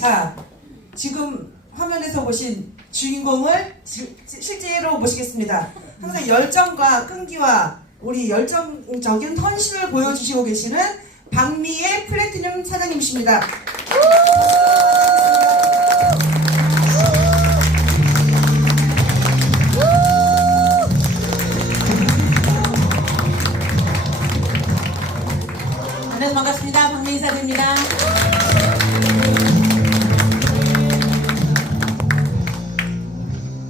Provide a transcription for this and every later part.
자, 지금 화면에서 보신 주인공을 실제로 모시겠습니다. 항상 열정과 끈기와 우리 열정적인 헌신을 보여주시고 계시는 박미애 플래티넘 사장님이십니다. 만나서 반갑습니다. 박미애 사장입니다.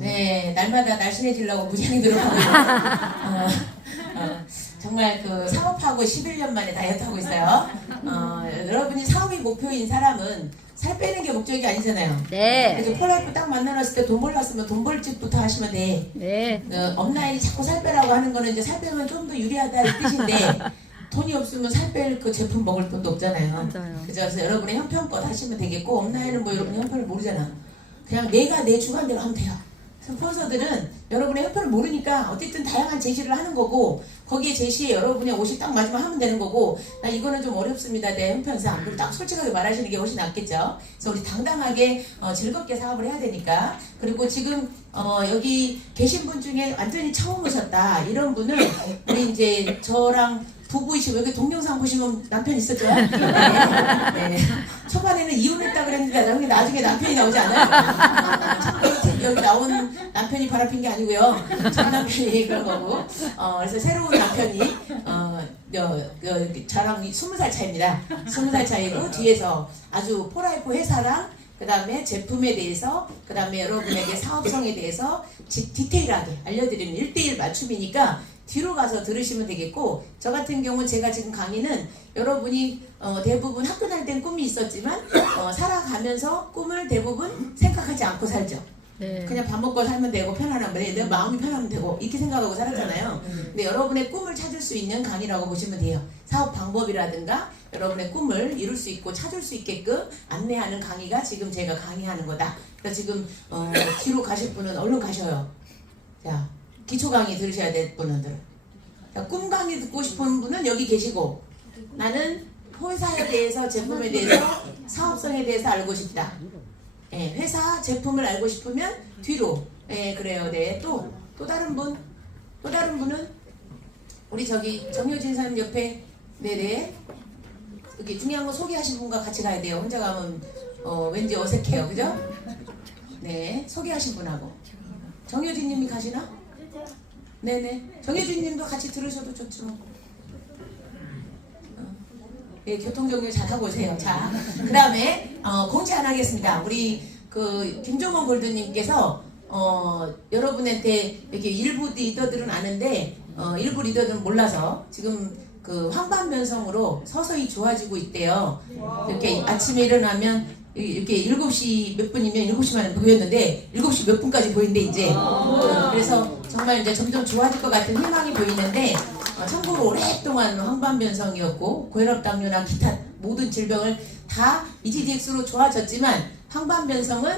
네, 날마다 날씬해지려고 무지하게 노력하고 있어요. 정말 그 사업하고 11년 만에 다이어트 하고 있어요. 여러분이 사업이 목표인 사람은 살 빼는 게 목적이 아니잖아요. 네. 그래서 폴라이프 딱 만나놨을 때 돈 벌었으면 돈 벌 짓부터 하시면 돼. 네. 업라인이 자꾸 살 빼라고 하는 거는 이제 살 빼면 좀 더 유리하다 이 뜻인데 돈이 없으면 살 뺄 그 제품 먹을 돈도 없잖아요. 맞아요. 그래서 여러분의 형편껏 하시면 되겠고, 업라인은 뭐 여러분 형편을 모르잖아. 그냥 내가 내 주관대로 하면 돼요. 스폰서들은 여러분의 형편을 모르니까 어쨌든 다양한 제시를 하는 거고, 거기에 제시에 여러분의 옷이 딱 맞으면 하면 되는 거고, 나 이거는 좀 어렵습니다 내 형편상, 그리고 딱 솔직하게 말하시는 게 훨씬 낫겠죠. 그래서 우리 당당하게 즐겁게 사업을 해야 되니까. 그리고 지금 여기 계신 분 중에 완전히 처음 오셨다 이런 분은 우리 이제 저랑 부부이시고, 여기 동영상 보시면 남편 있었죠? 네. 초반에는 이혼했다 그랬는데 나중에 남편이 나오지 않아요? 여기 나온 남편이 바람핀 게 아니고요. 전 남편이 그런 거고. 그래서 새로운 남편이 저랑 20살 차이입니다. 20살 차이고, 뒤에서 아주 폴라이프 회사랑 그 다음에 제품에 대해서, 그 다음에 여러분에게 사업성에 대해서 디테일하게 알려드리는 1:1 맞춤이니까 뒤로 가서 들으시면 되겠고, 저 같은 경우는 제가 지금 강의는 여러분이 대부분 학교 다닐 땐 꿈이 있었지만 살아가면서 꿈을 대부분 생각하지 않고 살죠. 네. 그냥 밥 먹고 살면 되고 편안하면 내 마음이 편하면 되고 이렇게 생각하고 살았잖아요. 근데 여러분의 꿈을 찾을 수 있는 강의라고 보시면 돼요. 사업 방법이라든가 여러분의 꿈을 이룰 수 있고 찾을 수 있게끔 안내하는 강의가 지금 제가 강의하는 거다. 그래서 지금 뒤로 가실 분은 얼른 가셔요. 자, 기초 강의 들으셔야 될 분들. 자, 꿈 강의 듣고 싶은 분은 여기 계시고, 나는 회사에 대해서, 제품에 대해서, 사업성에 대해서 알고 싶다. 예, 회사 제품을 알고 싶으면 뒤로. 예, 그래요. 네. 또 다른 분? 또 다른 분은 우리 저기 정효진 사님 옆에, 네네. 여기 중요한 거 소개하신 분과 같이 가야 돼요. 혼자 가면 왠지 어색해요. 그죠? 네. 소개하신 분하고. 정효진 님이 가시나? 네네. 정혜진 님도 같이 들으셔도 좋죠. 예, 교통정리 잘 하고 오세요. 자, 그 다음에 공지 안 하겠습니다. 우리 그 김종원 골드님께서 여러분한테 이렇게 일부 리더들은 아는데 일부 리더들은 몰라서 지금 그 황반변성으로 서서히 좋아지고 있대요. 이렇게 아침에 일어나면 이렇게 7시 몇 분이면 7시만 보였는데 7시 몇 분까지 보이는데 이제 그래서 정말 이제 점점 좋아질 것 같은 희망이 보이는데, 참고로 오랫동안 황반변성이었고 고혈압당뇨나 기타 모든 질병을 다 EGDX로 좋아졌지만, 황반변성은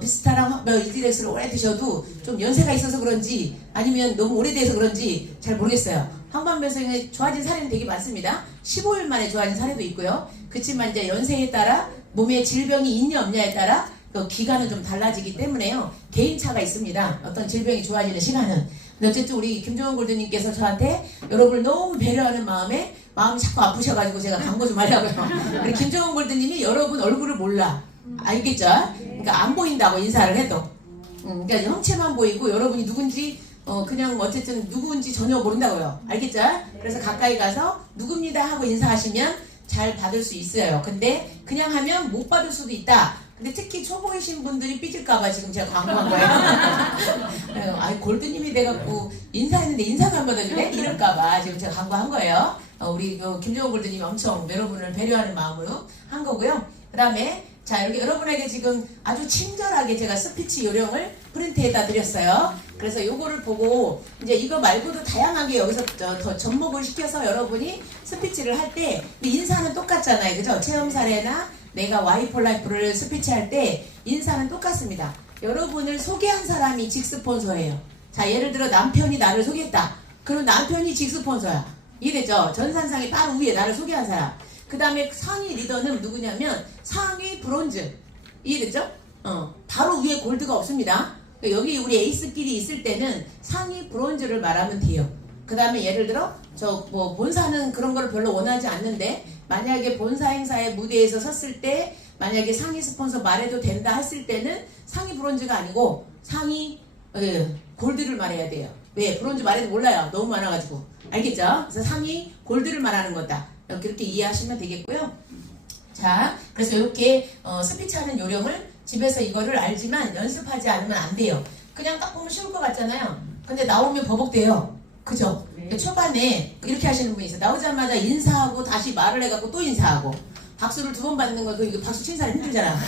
비슷하랑 EGDX를 오래 드셔도 좀 연세가 있어서 그런지 아니면 너무 오래돼서 그런지 잘 모르겠어요. 황반변성이 좋아진 사례는 되게 많습니다. 15일 만에 좋아진 사례도 있고요. 그렇지만 이제 연세에 따라 몸에 질병이 있냐 없냐에 따라 그 기간은 좀 달라지기 때문에요. 개인차가 있습니다. 어떤 질병이 좋아지는 시간은. 근데 어쨌든 우리 김종원 골드님께서 저한테 여러분을 너무 배려하는 마음이 자꾸 아프셔가지고 제가 광고 좀 하려고요. 우리 김종원 골드님이 여러분 얼굴을 몰라. 알겠죠? 그러니까 안 보인다고 인사를 해도. 그러니까 형체만 보이고 여러분이 누군지 그냥 어쨌든 누구인지 전혀 모른다고요. 알겠죠? 그래서 가까이 가서 누굽니다 하고 인사하시면 잘 받을 수 있어요. 근데 그냥 하면 못 받을 수도 있다. 근데 특히 초보이신 분들이 삐질까봐 지금 제가 광고한 거예요. 아이, 골드님이 돼갖고 인사했는데 인사가 안 받아주네? 이럴까봐 지금 제가 광고한 거예요. 우리 그 김종원 골드님이 엄청 여러분을 배려하는 마음으로 한 거고요. 그 다음에 자, 여기 여러분에게 지금 아주 친절하게 제가 스피치 요령을 프린트에다 드렸어요. 그래서 요거를 보고 이제 이거 말고도 다양하게 여기서 더 접목을 시켜서 여러분이 스피치를 할 때 인사는 똑같잖아요. 그죠? 체험 사례나 내가 와이폴라이프를 스피치할 때 인사는 똑같습니다. 여러분을 소개한 사람이 직스폰서예요. 자, 예를 들어 남편이 나를 소개했다. 그럼 남편이 직스폰서야. 이해되죠? 전산상의 바로 위에 나를 소개한 사람. 그 다음에 상위 리더는 누구냐면 상위 브론즈. 이해됐죠? 바로 위에 골드가 없습니다. 여기 우리 에이스끼리 있을 때는 상위 브론즈를 말하면 돼요. 그 다음에 예를 들어 저 뭐 본사는 그런 걸 별로 원하지 않는데 만약에 본사 행사의 무대에서 섰을 때 만약에 상위 스폰서 말해도 된다 했을 때는 상위 브론즈가 아니고 상위 골드를 말해야 돼요. 왜? 브론즈 말해도 몰라요. 너무 많아가지고. 알겠죠? 그래서 상위 골드를 말하는 거다. 그렇게 이해하시면 되겠고요. 자, 그래서 이렇게 스피치하는 요령을 집에서 이거를 알지만 연습하지 않으면 안 돼요. 그냥 딱 보면 쉬울 것 같잖아요. 근데 나오면 버벅대요. 그죠? 네. 초반에 이렇게 하시는 분이 있어요. 나오자마자 인사하고 다시 말을 해갖고 또 인사하고 박수를 2번 받는 거, 이거 박수 친 사람 힘들잖아.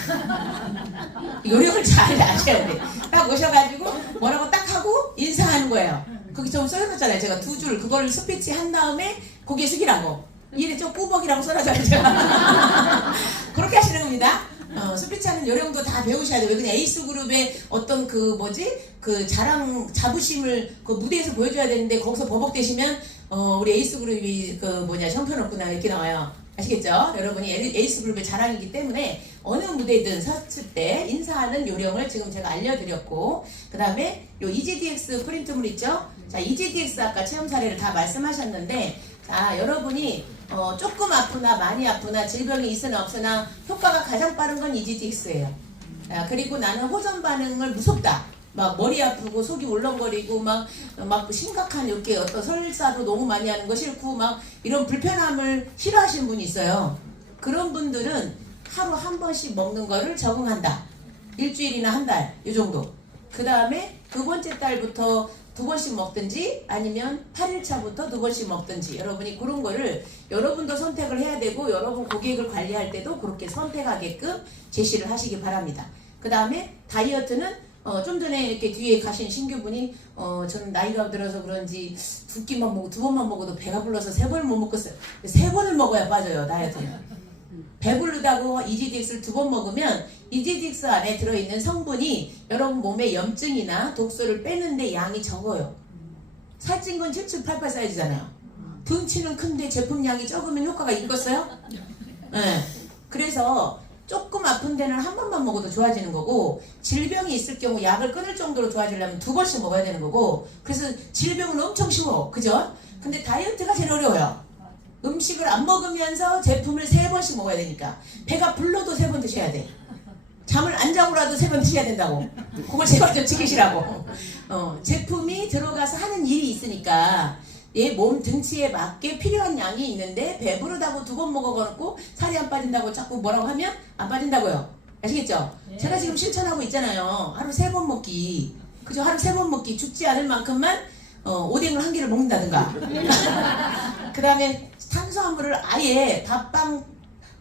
요령을 잘 아셔야 돼. 딱 오셔가지고 뭐라고 딱 하고 인사하는 거예요. 거기 좀 써놓았잖아요. 제가 2줄 그걸 스피치 한 다음에 고개 숙이라고. 이래좀 꾸벅이라고 써놔줘야죠. 그렇게 하시는 겁니다. 스피치하는 요령도 다 배우셔야 돼요. 왜 그냥 에이스 그룹의 어떤 그 자랑, 자부심을 그 무대에서 보여줘야 되는데 거기서 버벅대시면 우리 에이스 그룹이 형편없구나 이렇게 나와요. 아시겠죠? 여러분이 에이스 그룹의 자랑이기 때문에 어느 무대든 섰을 때 인사하는 요령을 지금 제가 알려드렸고, 그 다음에 요 EGDX 프린트물 있죠? 자, EGDX 아까 체험 사례를 다 말씀하셨는데, 자, 여러분이 조금 아프나 많이 아프나 질병이 있으나 없으나 효과가 가장 빠른 건 EGDX예요. 그리고 나는 호전 반응을 무섭다. 막 머리 아프고 속이 울렁거리고 막 심각한 이렇게 어떤 설사도 너무 많이 하는 거 싫고 막 이런 불편함을 싫어하시는 분이 있어요. 그런 분들은 하루 한 번씩 먹는 거를 적응한다. 일주일이나 한 달, 이 정도. 그 다음에 2번째 달부터 2번씩 먹든지 아니면 8일차부터 2번씩 먹든지 여러분이 그런 거를 여러분도 선택을 해야 되고 여러분 고객을 관리할 때도 그렇게 선택하게끔 제시를 하시기 바랍니다. 그 다음에 다이어트는 좀 전에 이렇게 뒤에 가신 신규분이 저는 나이가 들어서 그런지 2끼만 먹고 2번만 먹어도 배가 불러서 3번을 못 먹겠어요. 3번을 먹어야 빠져요, 다이어트는. 배부르다고 EGDX를 2번 먹으면 EGDX 안에 들어있는 성분이 여러분 몸의 염증이나 독소를 빼는데 양이 적어요. 살찐 건 7788 사이즈잖아요. 등치는 큰데 제품량이 적으면 효과가 있겠어요? 네. 그래서 조금 아픈 데는 한 번만 먹어도 좋아지는 거고, 질병이 있을 경우 약을 끊을 정도로 좋아지려면 2번씩 먹어야 되는 거고, 그래서 질병은 엄청 쉬워. 그죠? 근데 다이어트가 제일 어려워요. 음식을 안 먹으면서 제품을 3번씩 먹어야 되니까 배가 불러도 3번 드셔야 돼. 잠을 안 자고라도 3번 드셔야 된다고. 그걸 제발 좀 지키시라고. 제품이 들어가서 하는 일이 있으니까 얘 몸 등치에 맞게 필요한 양이 있는데 배부르다고 2번 먹어갖고 살이 안 빠진다고 자꾸 뭐라고 하면 안 빠진다고요. 아시겠죠? 네. 제가 지금 실천하고 있잖아요. 하루 3번 먹기. 그죠? 하루 3번 먹기. 죽지 않을 만큼만 오뎅을 1개를 먹는다든가. 그 다음에 탄수화물을 아예 밥빵,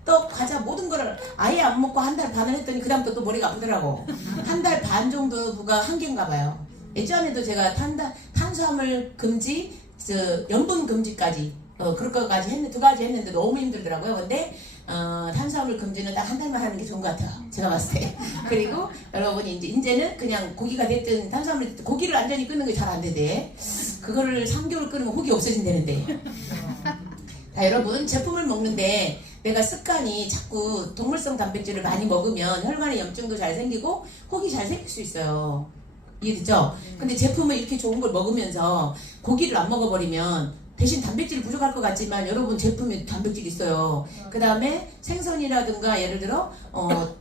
떡, 과자 모든 거를 아예 안 먹고 한 달 반을 했더니 그 다음부터 또 머리가 아프더라고. 한 달 반 정도가 한계인가 봐요. 예전에도 제가 탄수화물 금지, 염분 금지까지 그럴 것까지 했는데 2가지 했는데 너무 힘들더라고요. 근데 탄수화물 금지는 딱 한 달만 하는 게 좋은 것 같아요. 제가 봤을 때. 그리고 여러분이 이제는 그냥 고기가 됐든 탄수화물이 됐든 고기를 완전히 끊는 게 잘 안 되대. 그거를 3개월 끊으면 혹이 없어진다는데. 자, 여러분 제품을 먹는데 내가 습관이 자꾸 동물성 단백질을 많이 먹으면 혈관에 염증도 잘 생기고 혹이 잘 생길 수 있어요. 이해되죠? 근데 제품을 이렇게 좋은 걸 먹으면서 고기를 안 먹어버리면 대신 단백질이 부족할 것 같지만 여러분 제품에 단백질이 있어요. 그 다음에 생선이라든가 예를 들어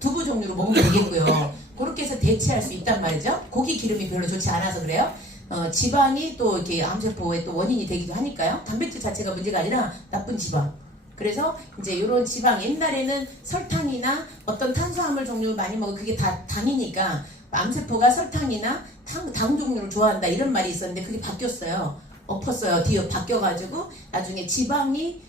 두부 종류로 먹으면 되겠고요. 그렇게 해서 대체할 수 있단 말이죠. 고기 기름이 별로 좋지 않아서 그래요. 지방이 또 이렇게 암세포의 또 원인이 되기도 하니까요. 단백질 자체가 문제가 아니라 나쁜 지방. 그래서 이제 이런 지방, 옛날에는 설탕이나 어떤 탄수화물 종류 많이 먹으면 그게 다 당이니까 암세포가 설탕이나 당 종류를 좋아한다 이런 말이 있었는데 그게 바뀌었어요. 엎었어요. 뒤에 바뀌어가지고 나중에 지방이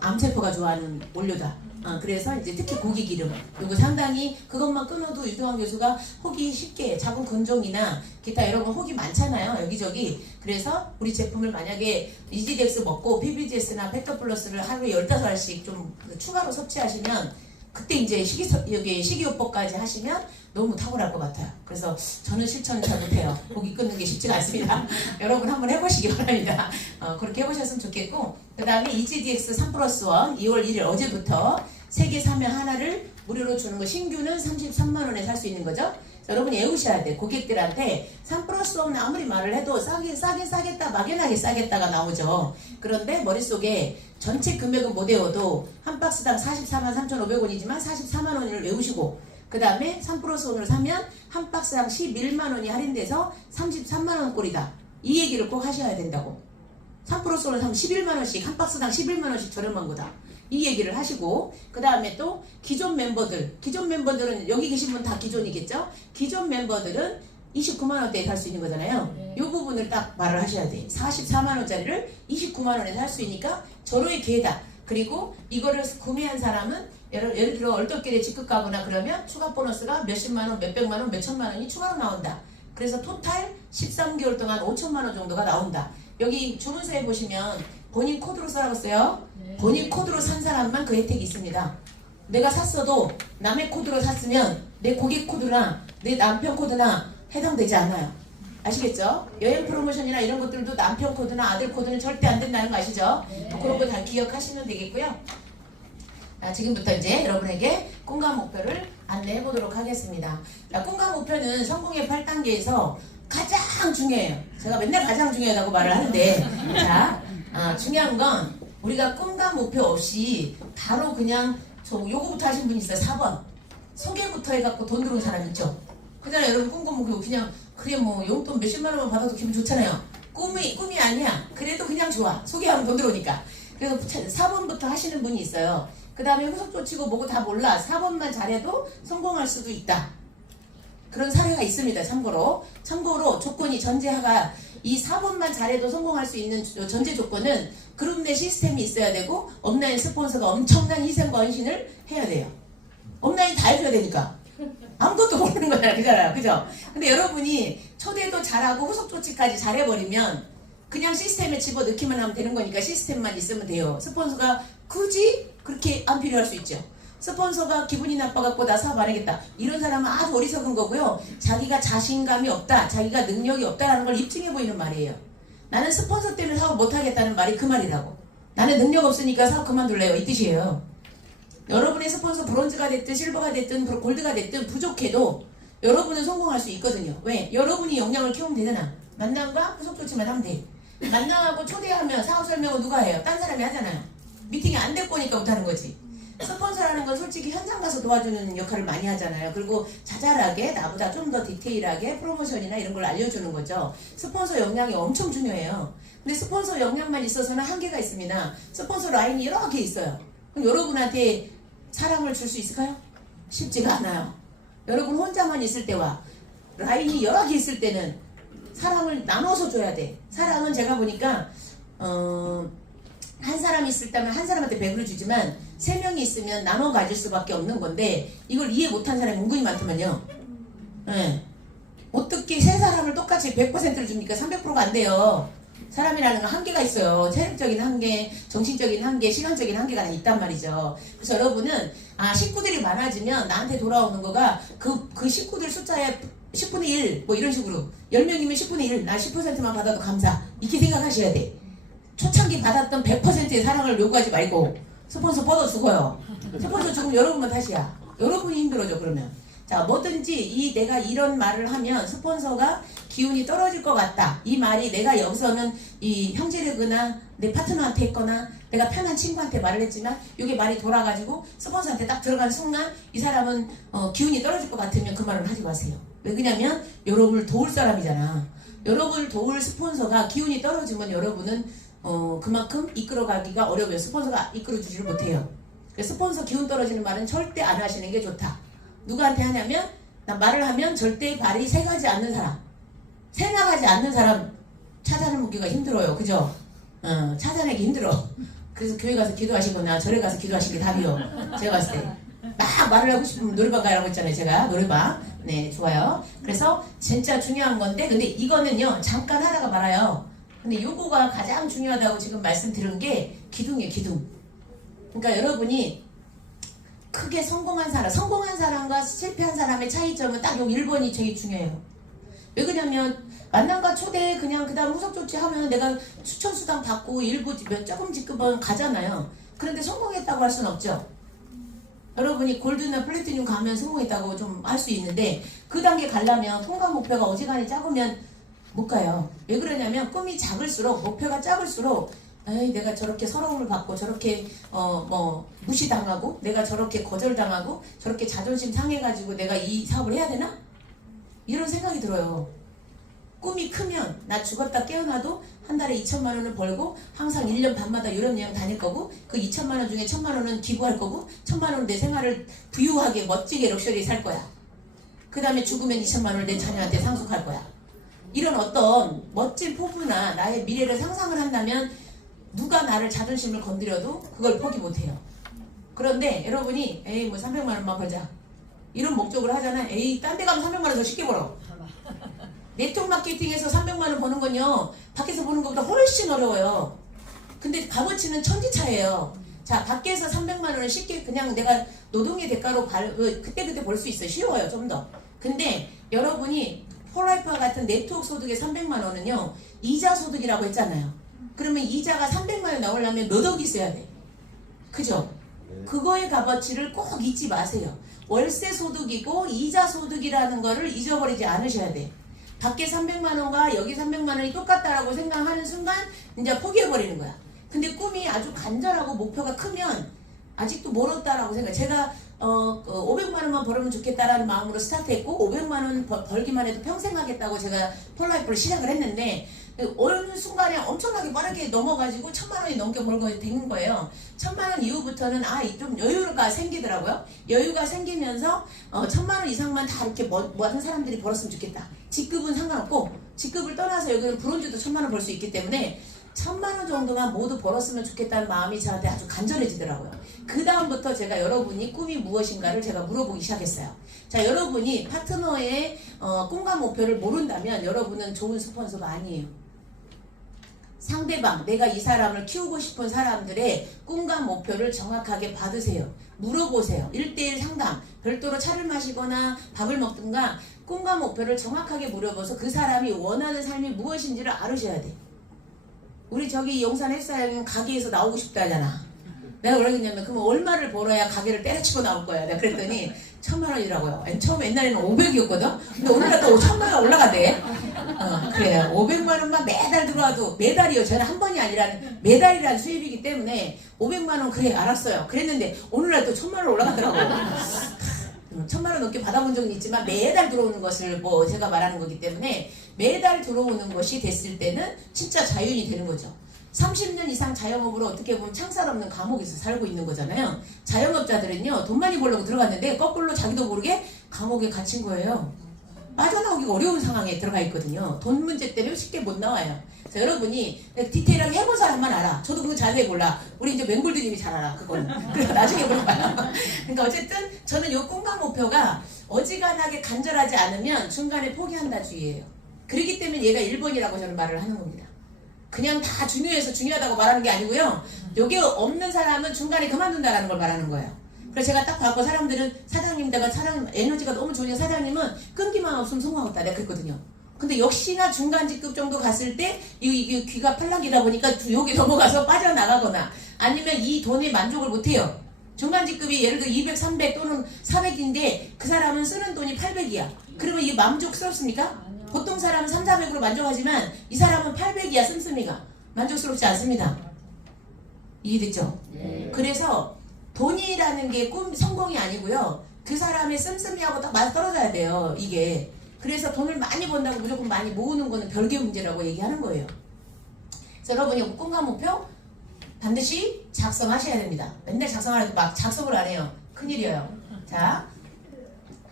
암세포가 좋아하는 원료다. 그래서 이제 특히 고기 기름 이거 상당히 그것만 끊어도 유동환 교수가 혹이 쉽게 자궁 근종이나 기타 여러분 혹이 많잖아요 여기저기. 그래서 우리 제품을 만약에 EGDX 먹고 PBGS나 팩터플러스를 하루에 15알씩 좀 추가로 섭취하시면 그때 이제 식이요법까지 하시면 너무 탁월할 것 같아요. 그래서 저는 실천을 잘 못해요. 고기 끊는 게 쉽지가 않습니다. 여러분 한번 해보시기 바랍니다. 그렇게 해보셨으면 좋겠고, 그 다음에 EGDX 3+1 2월 1일 어제부터 세 개 사면 하나를 무료로 주는 거. 신규는 33만 원에 살 수 있는 거죠. 여러분이 외우셔야 돼. 고객들한테 3+1 아무리 말을 해도 싸겠다 막연하게 싸겠다가 나오죠. 그런데 머릿속에 전체 금액은 못 외워도 한 박스당 44만 3,500원이지만 44만 원을 외우시고 그 다음에 3+1을 사면 한 박스당 11만 원이 할인돼서 33만 원 꼴이다. 이 얘기를 꼭 하셔야 된다고. 3+1을 사면 11만 원씩 한 박스당 11만 원씩 저렴한 거다. 이 얘기를 하시고 그 다음에 또 기존 멤버들은 여기 계신 분 다 기존이겠죠? 기존 멤버들은 29만 원대에 살 수 있는 거잖아요. 이 부분을 딱 말을 하셔야 돼. 44만 원짜리를 29만 원에 살 수 있으니까 절호의 기회다. 그리고 이거를 구매한 사람은 예를 들어 얼떨결에 직급 가거나 그러면 추가 보너스가 몇십만 원, 몇백만 원, 몇천만 원이 추가로 나온다. 그래서 토탈 13개월 동안 5천만 원 정도가 나온다. 여기 주문서에 보시면 본인 코드로 써라고 써요. 본인 코드로 산 사람만 그 혜택이 있습니다. 내가 샀어도 남의 코드로 샀으면 내 고객 코드나 내 남편 코드나 해당되지 않아요. 아시겠죠? 여행 프로모션이나 이런 것들도 남편 코드나 아들 코드는 절대 안 된다는 거 아시죠? 그런 거 다 기억하시면 되겠고요. 지금부터 이제 여러분에게 꿈과 목표를 안내해 보도록 하겠습니다. 꿈과 목표는 성공의 8단계에서 가장 중요해요. 제가 맨날 가장 중요하다고 말을 하는데 자, 중요한 건 우리가 꿈과 목표 없이 바로 그냥 요거부터 하신 분 있어요. 4번 소개부터 해갖고 돈 들어온 사람 있죠. 그잖아요. 여러분 꿈과 목표 그냥 그래 뭐 용돈 몇십만 원만 받아도 기분 좋잖아요. 꿈이 아니야. 그래도 그냥 좋아. 소개하면 돈 들어오니까. 그래서 4번부터 하시는 분이 있어요. 그 다음에 후속 조치고 뭐고 다 몰라. 4번만 잘해도 성공할 수도 있다. 그런 사례가 있습니다. 참고로 조건이 전제하가 이 4번만 잘해도 성공할 수 있는 전제 조건은 그룹 내 시스템이 있어야 되고 업라인 스폰서가 엄청난 희생과 헌신을 해야 돼요. 업라인 다 해줘야 되니까. 아무것도 모르는 거잖아요. 그잖아요. 그죠? 근데 여러분이 초대도 잘하고 후속 조치까지 잘해버리면 그냥 시스템에 집어넣기만 하면 되는 거니까 시스템만 있으면 돼요. 스폰서가 굳이 그렇게 안 필요할 수 있죠. 스폰서가 기분이 나빠갖고 나 사업 안 하겠다. 이런 사람은 아주 어리석은 거고요. 자기가 자신감이 없다. 자기가 능력이 없다라는 걸 입증해 보이는 말이에요. 나는 스폰서 때문에 사업 못 하겠다는 말이 그 말이라고. 나는 능력 없으니까 사업 그만둘래요. 이 뜻이에요. 여러분의 스폰서 브론즈가 됐든 실버가 됐든 골드가 됐든 부족해도 여러분은 성공할 수 있거든요. 왜? 여러분이 역량을 키우면 되잖아. 만남과 후속 조치만 하면 돼. 만남하고 초대하면 사업 설명은 누가 해요? 딴 사람이 하잖아요. 미팅이 안 될 거니까 못하는 거지. 스폰서라는 건 솔직히 현장 가서 도와주는 역할을 많이 하잖아요. 그리고 자잘하게 나보다 좀 더 디테일하게 프로모션이나 이런 걸 알려주는 거죠. 스폰서 역량이 엄청 중요해요. 근데 스폰서 역량만 있어서는 한계가 있습니다. 스폰서 라인이 여러 개 있어요. 그럼 여러분한테 사랑을 줄 수 있을까요? 쉽지가 않아요. 여러분 혼자만 있을 때와 라인이 여러 개 있을 때는 사랑을 나눠서 줘야 돼. 사랑은 제가 보니까 한 사람이 있을 때면 한 사람한테 100을 주지만 3명이 있으면 나눠 가질 수밖에 없는 건데 이걸 이해 못한 사람이 은근히 많더만요. 네. 어떻게 3사람을 똑같이 100%를 줍니까? 300%가 안 돼요. 사람이라는 건 한계가 있어요. 체력적인 한계, 정신적인 한계, 시간적인 한계가 있단 말이죠. 그래서 여러분은 식구들이 많아지면 나한테 돌아오는 거가 그 식구들 숫자의 10분의 1 뭐 이런 식으로 10명이면 10분의 1 나 10%만 받아도 감사 이렇게 생각하셔야 돼. 초창기 받았던 100%의 사랑을 요구하지 말고 스폰서 뻗어 죽어요. 스폰서 죽으면 여러분만 탓이야. 여러분이 힘들어져 그러면. 자 뭐든지 내가 이런 말을 하면 스폰서가 기운이 떨어질 것 같다. 이 말이 내가 여기서는 이 형제력이나 내 파트너한테 했거나 내가 편한 친구한테 말을 했지만 이게 말이 돌아가지고 스폰서한테 딱 들어간 순간 이 사람은 기운이 떨어질 것 같으면 그 말을 하지 마세요. 왜 그러냐면 여러분을 도울 사람이잖아. 여러분을 도울 스폰서가 기운이 떨어지면 여러분은 그만큼 이끌어가기가 어려워요. 스폰서가 이끌어주지를 못해요. 그래서 스폰서 기운 떨어지는 말은 절대 안 하시는 게 좋다. 누구한테 하냐면 나 말을 하면 절대 발이 새가지 않는 사람, 새나가지 않는 사람 찾아내기가 힘들어요. 그죠? 찾아내기 힘들어. 그래서 교회 가서 기도하시거나 절에 가서 기도하시는 게 답이요. 제가 봤을 때 막 말을 하고 싶으면 노래방 가라고 했잖아요. 제가 노래방. 네, 좋아요. 그래서 진짜 중요한 건데 근데 이거는요 잠깐 하다가 말아요. 근데 요거가 가장 중요하다고 지금 말씀드린 게 기둥이에요. 기둥. 그러니까 여러분이 크게 성공한 사람과 실패한 사람의 차이점은 딱 요 1번이 제일 중요해요. 왜 그러냐면 만남과 초대 그냥 그 다음 후속 조치하면 내가 추천수당 받고 일부 조금 직급은 가잖아요. 그런데 성공했다고 할 수는 없죠. 여러분이 골드나 플래티늄 가면 성공했다고 좀 할 수 있는데 그 단계 가려면 꿈과 목표가 어지간히 작으면 못 가요. 왜 그러냐면 꿈이 작을수록 목표가 작을수록 에이 내가 저렇게 서러움을 받고 저렇게 무시당하고 내가 저렇게 거절당하고 저렇게 자존심 상해가지고 내가 이 사업을 해야 되나? 이런 생각이 들어요. 꿈이 크면 나 죽었다 깨어나도 한 달에 2천만 원을 벌고 항상 1년 반마다 유럽 여행 다닐 거고 그 2천만 원 중에 1천만 원은 기부할 거고 1천만 원은 내 생활을 부유하게 멋지게 럭셔리 살 거야. 그 다음에 죽으면 2천만 원을 내 자녀한테 상속할 거야. 이런 어떤 멋진 포부나 나의 미래를 상상을 한다면 누가 나를 자존심을 건드려도 그걸 포기 못해요. 그런데 여러분이 에이 뭐 300만 원만 벌자 이런 목적으로 하잖아. 에이 딴 데 가면 300만 원 더 쉽게 벌어. 네트워크 마케팅에서 300만 원 버는 건요 밖에서 버는 것보다 훨씬 어려워요. 근데 값어치는 천지차예요. 자 밖에서 300만 원을 쉽게 그냥 내가 노동의 대가로 그때그때 벌 수 있어요. 쉬워요 좀 더. 근데 여러분이 폴라이프와 같은 네트워크 소득의 300만 원은요 이자 소득이라고 했잖아요. 그러면 이자가 300만 원 나오려면 몇 억이 있어야 돼. 그죠? 그거의 값어치를 꼭 잊지 마세요. 월세 소득이고 이자 소득이라는 거를 잊어버리지 않으셔야 돼. 밖에 300만 원과 여기 300만 원이 똑같다라고 생각하는 순간 이제 포기해버리는 거야. 근데 꿈이 아주 간절하고 목표가 크면 아직도 멀었다라고 생각해. 제가 500만 원만 벌으면 좋겠다라는 마음으로 스타트했고 500만 원 벌기만 해도 평생 하겠다고 제가 폴라이프를 시작을 했는데 어느 순간에 엄청나게 빠르게 넘어가지고 1000만 원이 넘게 벌게 된 거예요. 1000만 원 이후부터는 좀 여유가 생기더라고요. 여유가 생기면서 1000만 원 이상만 다 이렇게 모든 사람들이 벌었으면 좋겠다. 직급은 상관없고 직급을 떠나서 여기는 브론즈도 1000만 원 벌 수 있기 때문에 1000만 원 정도만 모두 벌었으면 좋겠다는 마음이 저한테 아주 간절해지더라고요. 그 다음부터 제가 여러분이 꿈이 무엇인가를 제가 물어보기 시작했어요. 자, 여러분이 파트너의 꿈과 목표를 모른다면 여러분은 좋은 스폰서가 아니에요. 상대방, 내가 이 사람을 키우고 싶은 사람들의 꿈과 목표를 정확하게 받으세요. 물어보세요. 1대1 상담, 별도로 차를 마시거나 밥을 먹든가 꿈과 목표를 정확하게 물어봐서 그 사람이 원하는 삶이 무엇인지를 알으셔야 돼. 우리 저기 용산 헬스장님 가게에서 나오고 싶다 하잖아. 내가 뭐라 그랬냐면 그럼 얼마를 벌어야 가게를 때려치고 나올 거야. 내가 그랬더니 1000만 원이라고요. 처음 옛날에는 500이었거든. 근데 오늘날 또 1000만 원 올라가대. 그래요. 500만 원만 매달 들어와도 매달이요. 저는 한 번이 아니라 매달이라는 수입이기 때문에 500만 원 그래 알았어요. 그랬는데 오늘날 또 1000만 원 올라가더라고. 1000만 원 넘게 받아본 적은 있지만 매달 들어오는 것을 제가 말하는 거기 때문에 매달 들어오는 것이 됐을 때는 진짜 자연이 되는 거죠. 30년 이상 자영업으로 어떻게 보면 창살 없는 감옥에서 살고 있는 거잖아요. 자영업자들은요 돈 많이 벌려고 들어갔는데 거꾸로 자기도 모르게 감옥에 갇힌 거예요. 빠져나오기가 어려운 상황에 들어가 있거든요. 돈 문제 때문에 쉽게 못 나와요. 그래서 여러분이 디테일하게 해본 사람만 알아. 저도 그거 자세히 몰라. 우리 이제 맹골드님이 잘 알아. 그거는. 그래서 나중에 물어봐요. 그러니까 어쨌든 저는 요 꿈과 목표가 어지간하게 간절하지 않으면 중간에 포기한다 주의예요. 그렇기 때문에 얘가 1번이라고 저는 말을 하는 겁니다. 그냥 다 중요해서 중요하다고 말하는 게 아니고요. 요게 없는 사람은 중간에 그만둔다라는 걸 말하는 거예요. 그래서 제가 딱 봤고 사람들은 사장님 내가 에너지가 너무 좋으니까 사장님은 끈기만 없으면 성공하겠다 내가 그랬거든요. 근데 역시나 중간 직급 정도 갔을 때 이게 귀가 팔락이다 보니까 여기 넘어가서 빠져나가거나 아니면 이 돈에 만족을 못해요. 중간 직급이 예를 들어 200, 300 또는 400인데 그 사람은 쓰는 돈이 800이야. 그러면 이게 만족스럽습니까? 보통 사람은 3, 400으로 만족하지만 이 사람은 800이야 씀씀이가. 만족스럽지 않습니다. 이해됐죠? 네. 그래서 돈이라는 게 성공이 아니고요. 그 사람의 씀씀이하고 딱 맞아 떨어져야 돼요. 이게. 그래서 돈을 많이 번다고 무조건 많이 모으는 거는 별개 문제라고 얘기하는 거예요. 그래서 여러분이 꿈과 목표 반드시 작성하셔야 됩니다. 맨날 작성하려도 막 작성을 안 해요. 큰일이에요. 자,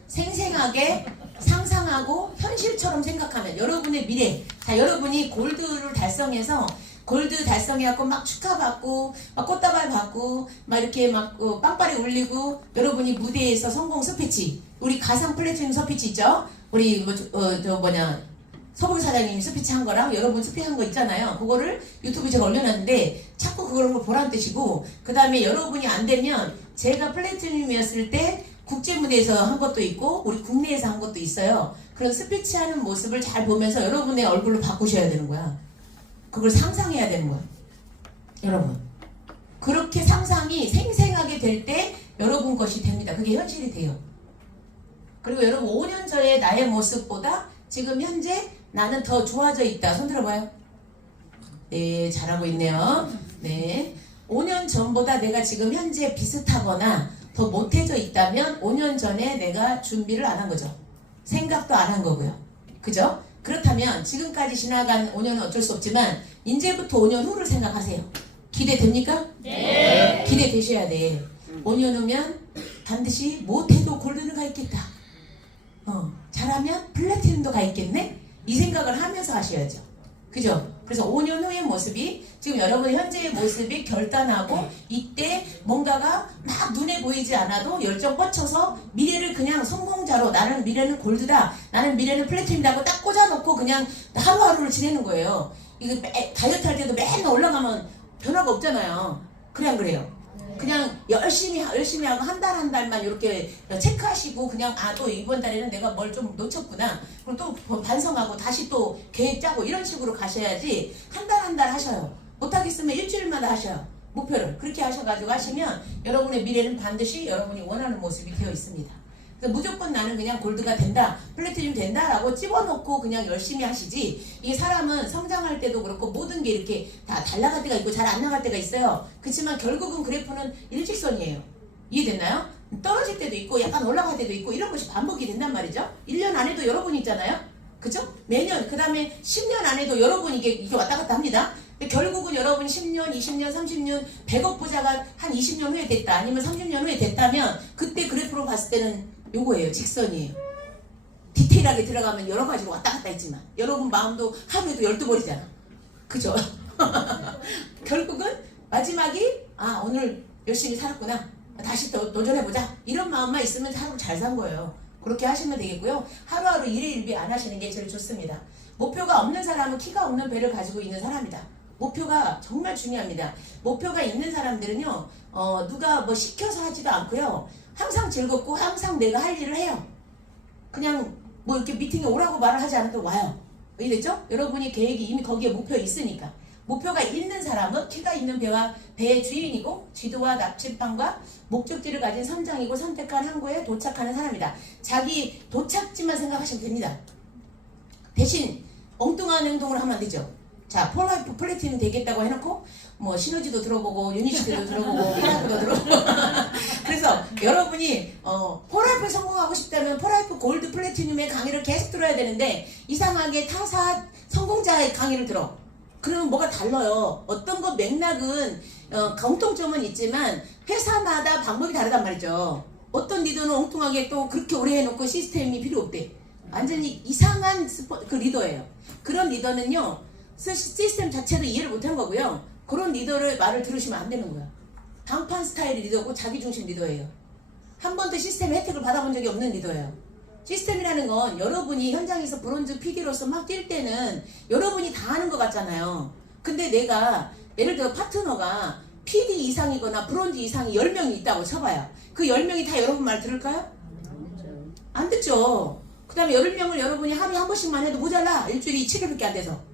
생생하게 상상하고 현실처럼 생각하면 여러분의 미래, 자 여러분이 골드를 달성해서 골드 달성해갖고 막 축하받고 막 꽃다발 받고 막 이렇게 막 빵빠레 울리고 여러분이 무대에서 성공 스피치, 우리 가상 플래티넘 스피치 있죠? 우리 서봉 사장님이 스피치 한 거랑 여러분 스피치 한 거 있잖아요. 그거를 유튜브에 제가 올려놨는데 자꾸 그런 걸 보라는 뜻이고, 그 다음에 여러분이 안 되면 제가 플래티넘이었을 때 국제 무대에서 한 것도 있고 우리 국내에서 한 것도 있어요. 그런 스피치 하는 모습을 잘 보면서 여러분의 얼굴로 바꾸셔야 되는 거야. 그걸 상상해야 되는 거야. 여러분. 그렇게 상상이 생생하게 될 때 여러분 것이 됩니다. 그게 현실이 돼요. 그리고 여러분 5년 전의 나의 모습보다 지금 현재 나는 더 좋아져 있다. 손 들어봐요. 네, 잘하고 있네요. 네, 5년 전보다 내가 지금 현재 비슷하거나 더 못해져 있다면 5년 전에 내가 준비를 안 한 거죠. 생각도 안 한 거고요. 그죠? 그렇다면 지금까지 지나간 5년은 어쩔 수 없지만 이제부터 5년 후를 생각하세요. 기대됩니까? 네. 기대되셔야 돼. 5년 후면 반드시 못해도 골든을 가 있겠다. 잘하면 플래티넘도 가 있겠네? 이 생각을 하면서 하셔야죠. 그죠? 그래서 5년 후의 모습이 지금 여러분 현재의 모습이 결단하고 이때 뭔가가 막 눈에 보이지 않아도 열정 뻗쳐서 미래를 그냥 성공자로 나는 미래는 골드다 나는 미래는 플래티넘이라고 딱 꽂아놓고 그냥 하루하루를 지내는 거예요. 이거 다이어트 할 때도 맨날 올라가면 변화가 없잖아요. 그래 안 그래요? 그냥 열심히 하고 한 달만 이렇게 체크하시고 그냥 또 이번 달에는 내가 뭘 좀 놓쳤구나 그럼 또 반성하고 다시 또 계획 짜고 이런 식으로 가셔야지 한 달 하셔요. 못하겠으면 일주일마다 하셔요. 목표를 그렇게 하셔가지고 하시면 여러분의 미래는 반드시 여러분이 원하는 모습이 되어 있습니다. 그래서 무조건 나는 그냥 골드가 된다 플래티넘 된다 라고 집어넣고 그냥 열심히 하시지 이 사람은 성장할 때도 그렇고 모든 게 이렇게 다 잘 나갈 때가 있고 잘 안 나갈 때가 있어요. 그렇지만 결국은 그래프는 일직선이에요. 이해됐나요? 떨어질 때도 있고 약간 올라갈 때도 있고 이런 것이 반복이 된단 말이죠. 1년 안에도 여러 번 있잖아요. 그죠? 매년 그 다음에 10년 안에도 여러 번 이게 왔다 갔다 합니다. 근데 결국은 여러분 10년, 20년, 30년 100억 부자가 한 20년 후에 됐다 아니면 30년 후에 됐다면 그때 그래프로 봤을 때는 요거예요. 직선이에요. 디테일하게 들어가면 여러 가지로 왔다 갔다 했지만 여러분 마음도 하루에도 12벌이잖아. 그죠? 결국은 마지막이 오늘 열심히 살았구나. 다시 또 도전해보자. 이런 마음만 있으면 하루 잘 산 거예요. 그렇게 하시면 되겠고요. 하루하루 일일비 안 하시는 게 제일 좋습니다. 목표가 없는 사람은 키가 없는 배를 가지고 있는 사람이다. 목표가 정말 중요합니다. 목표가 있는 사람들은요. 누가 뭐 시켜서 하지도 않고요. 항상 즐겁고 항상 내가 할 일을 해요. 그냥 뭐 이렇게 미팅에 오라고 말을 하지 않아도 와요. 이해됐죠? 여러분이 계획이 이미 거기에 목표에 있으니까. 목표가 있는 사람은 키가 있는 배의 주인이고 지도와 나침반과 목적지를 가진 선장이고 선택한 항구에 도착하는 사람이다. 자기 도착지만 생각하시면 됩니다. 대신 엉뚱한 행동을 하면 안 되죠. 자, 폴라이프 플래티넘 되겠다고 해놓고 뭐 시너지도 들어보고 유니시티도 들어보고 폴라이프도 들어보고 그래서 여러분이 폴라이프에 성공하고 싶다면 폴라이프 골드 플래티넘의 강의를 계속 들어야 되는데 이상하게 타사 성공자의 강의를 들어. 그러면 뭐가 달라요. 어떤 것 맥락은 공통점은 있지만 회사마다 방법이 다르단 말이죠. 어떤 리더는 엉뚱하게 또 그렇게 오래 해놓고 시스템이 필요 없대. 완전히 이상한 그 리더예요. 그런 리더는요. 시스템 자체도 이해를 못한 거고요. 그런 리더를 말을 들으시면 안 되는 거야. 당판 스타일의 리더고 자기중심 리더예요. 한 번도 시스템 혜택을 받아본 적이 없는 리더예요. 시스템이라는 건 여러분이 현장에서 브론즈 PD로서 막 뛸 때는 여러분이 다 하는 것 같잖아요. 근데 내가 예를 들어 파트너가 PD 이상이거나 브론즈 이상이 10명이 있다고 쳐봐요. 그 10명이 다 여러분 말 들을까요? 안 듣죠. 그 다음에 10명을 여러분이 하루에 한 번씩만 해도 모자라. 일주일이 7일밖에 안 돼서.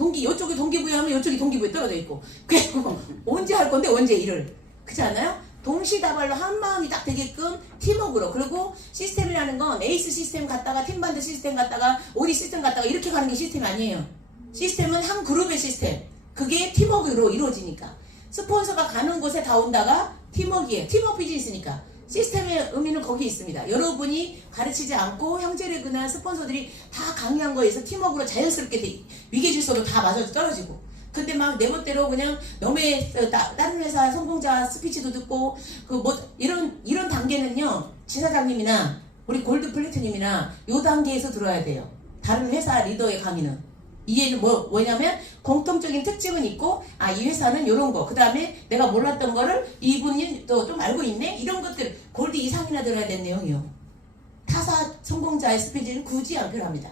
요쪽에 동기부여하면 이쪽이 동기부여 떨어져 있고. 그래서 언제 할 건데 언제 일을. 그렇지 않아요? 동시다발로 한 마음이 딱 되게끔 팀워크로. 그리고 시스템이라는 건 에이스 시스템 갔다가 팀반드 시스템 갔다가 오디 시스템 갔다가 이렇게 가는 게 시스템이 아니에요. 시스템은 한 그룹의 시스템. 그게 팀워크로 이루어지니까. 스폰서가 가는 곳에 다 온다가 팀워크예요. 팀워크 비즈니스니까. 시스템의 의미는 거기 있습니다. 여러분이 가르치지 않고 형제레그나 스폰서들이 다 강의한 거에서 팀워크로 자연스럽게 위계질서도 다 맞아서 떨어지고 근데 막 내 멋대로 그냥 너의 다른 회사 성공자 스피치도 듣고 이런 단계는요 지사장님이나 우리 골드 플래티넘이나 요 단계에서 들어야 돼요. 다른 회사 리더의 강의는 이해는 뭐냐면 공통적인 특징은 있고 이 회사는 요런 거 그 다음에 내가 몰랐던 거를 이분이 또 좀 알고 있네 이런 것들 골드 이상이나 들어야 되는 내용이요. 타사 성공자의 스피치는 굳이 안 필요합니다.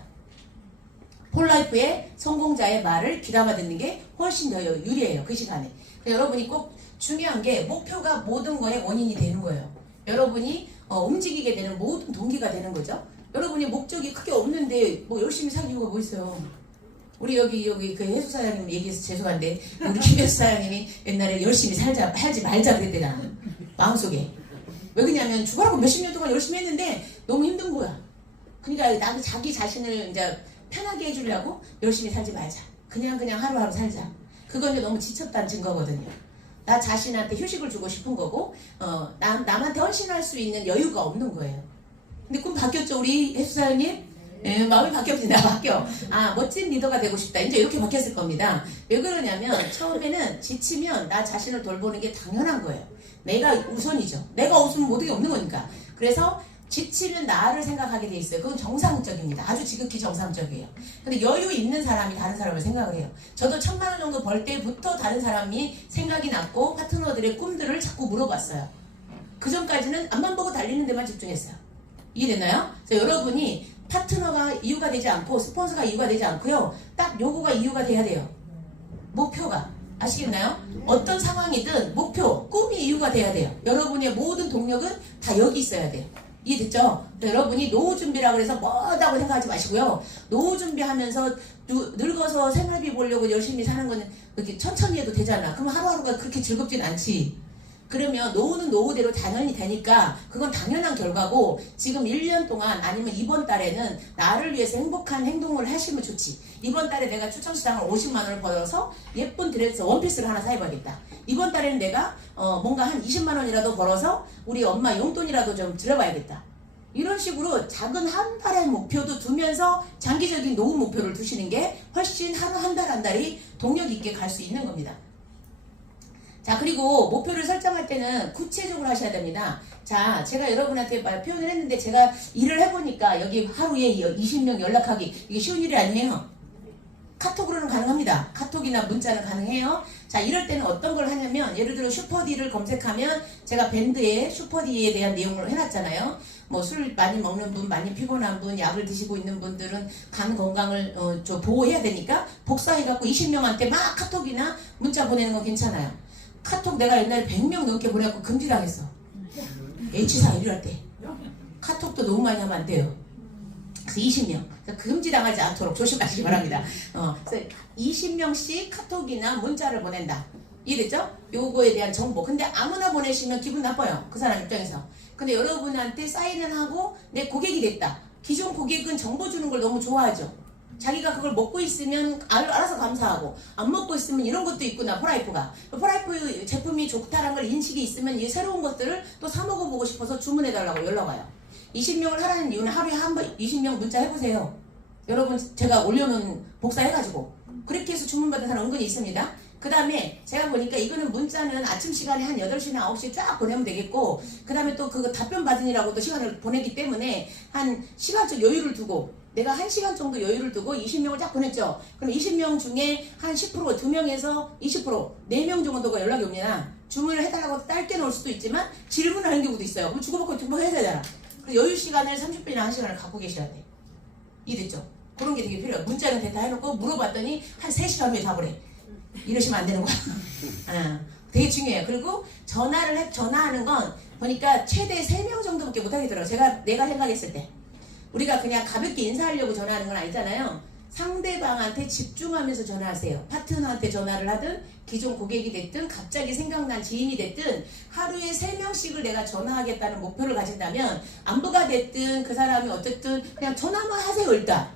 폴라이프의 성공자의 말을 귀담아 듣는 게 훨씬 더 유리해요. 그 시간에. 여러분이 꼭 중요한 게 목표가 모든 거의 원인이 되는 거예요. 여러분이 움직이게 되는 모든 동기가 되는 거죠. 여러분이 목적이 크게 없는데 뭐 열심히 살 이유가 뭐 있어요. 우리 여기 그 해수 사장님 얘기해서 죄송한데 우리 김혜수 사장님이 옛날에 열심히 살지 말자 그랬대잖아. 마음속에. 왜 그러냐면 죽어라고 몇십 년 동안 열심히 했는데 너무 힘든 거야. 그러니까 나도 자기 자신을 이제 편하게 해주려고 열심히 살지 말자. 그냥 하루하루 살자. 그건 이제 너무 지쳤다는 증거거든요. 나 자신한테 휴식을 주고 싶은 거고 남한테 헌신할 수 있는 여유가 없는 거예요. 근데 꿈 바뀌었죠 우리 해수사장님? 네, 마음이 바뀌었습니다. 바뀌어. 멋진 리더가 되고 싶다. 이제 이렇게 바뀌었을 겁니다. 왜 그러냐면 처음에는 지치면 나 자신을 돌보는 게 당연한 거예요. 내가 우선이죠. 내가 없으면 모든 게 없는 거니까. 그래서 지치면 나를 생각하게 돼 있어요. 그건 정상적입니다. 아주 지극히 정상적이에요. 근데 여유 있는 사람이 다른 사람을 생각을 해요. 저도 1,000만 원 정도 벌 때부터 다른 사람이 생각이 났고 파트너들의 꿈들을 자꾸 물어봤어요. 그 전까지는 앞만 보고 달리는 데만 집중했어요. 이해됐나요? 그래서 여러분이 파트너가 이유가 되지 않고 스폰서가 이유가 되지 않고요. 딱 요거가 이유가 돼야 돼요. 목표가. 아시겠나요? 어떤 상황이든 목표, 꿈이 이유가 돼야 돼요. 여러분의 모든 동력은 다 여기 있어야 돼요. 이해됐죠? 여러분이 노후 준비라고 해서 뭐다고 생각하지 마시고요. 노후 준비하면서 늙어서 생활비 보려고 열심히 사는 거는 이렇게 천천히 해도 되잖아. 그럼 하루하루가 그렇게 즐겁진 않지. 그러면 노후는 노후대로 당연히 되니까 그건 당연한 결과고 지금 1년 동안 아니면 이번 달에는 나를 위해서 행복한 행동을 하시면 좋지. 이번 달에 내가 추천시장을 50만 원을 벌어서 예쁜 드레스 원피스를 하나 사입어야겠다. 이번 달에는 내가 뭔가 한 20만 원이라도 벌어서 우리 엄마 용돈이라도 좀 들여봐야겠다. 이런 식으로 작은 한 달의 목표도 두면서 장기적인 노후 목표를 두시는 게 훨씬 하루 한 달 한 달이 동력 있게 갈 수 있는 겁니다. 자, 그리고 목표를 설정할 때는 구체적으로 하셔야 됩니다. 자, 제가 여러분한테 표현을 했는데 제가 일을 해보니까 여기 하루에 20명 연락하기 이게 쉬운 일이 아니에요. 카톡으로는 가능합니다. 카톡이나 문자는 가능해요. 자, 이럴 때는 어떤 걸 하냐면 예를 들어 슈퍼디를 검색하면 제가 밴드에 슈퍼디에 대한 내용을 해놨잖아요. 뭐 술 많이 먹는 분, 많이 피곤한 분, 약을 드시고 있는 분들은 간 건강을 좀 보호해야 되니까 복사해갖고 20명한테 막 카톡이나 문자 보내는 건 괜찮아요. 카톡 내가 옛날에 100명 넘게 보내갖고 금지당했어. H사 일할 때. 카톡도 너무 많이 하면 안 돼요. 그래서 20명. 금지당하지 않도록 조심하시기 바랍니다. 그래서 20명씩 카톡이나 문자를 보낸다. 이해됐죠? 요거에 대한 정보. 근데 아무나 보내시면 기분 나빠요. 그 사람 입장에서. 근데 여러분한테 사인을 하고 내 고객이 됐다. 기존 고객은 정보 주는 걸 너무 좋아하죠. 자기가 그걸 먹고 있으면 알아서 감사하고 안 먹고 있으면 이런 것도 있구나. 프라이프가 프라이프 제품이 좋다라는 걸 인식이 있으면 이 새로운 것들을 또 사 먹어보고 싶어서 주문해달라고 연락 와요. 20명을 하라는 이유는 하루에 한 번 20명 문자 해보세요. 여러분 제가 올려놓은 복사해가지고 그렇게 해서 주문받은 사람 은근히 있습니다. 그 다음에 제가 보니까 이거는 문자는 아침 시간에 한 8시나 9시에 쫙 보내면 되겠고 그 다음에 또 그거 답변 받으니라고 또 시간을 보내기 때문에 한 시간적 여유를 두고 내가 1시간 정도 여유를 두고 20명을 쫙 보냈죠. 그럼 20명 중에 한 10%, 2명에서 20%, 4명 정도가 연락이 옵니다. 주문을 해달라고 짧게 넣을 수도 있지만 질문을 하는 경우도 있어요. 그럼 주고받고 주고받고 해야 되잖아. 그래서 여유 시간을 30분이나 1시간을 갖고 계셔야 돼. 이해됐죠? 그런 게 되게 필요해요. 문자는 대다 해놓고 물어봤더니 한 3시간 후에 답을 해. 이러시면 안 되는 거야. 되게 중요해요. 그리고 전화하는 건 보니까 최대 3명 정도밖에 못 하겠더라고요. 내가 생각했을 때. 우리가 그냥 가볍게 인사하려고 전화하는 건 아니잖아요. 상대방한테 집중하면서 전화하세요. 파트너한테 전화를 하든 기존 고객이 됐든 갑자기 생각난 지인이 됐든 하루에 3명씩을 내가 전화하겠다는 목표를 가진다면 안부가 됐든 그 사람이 어쨌든 그냥 전화만 하세요. 일단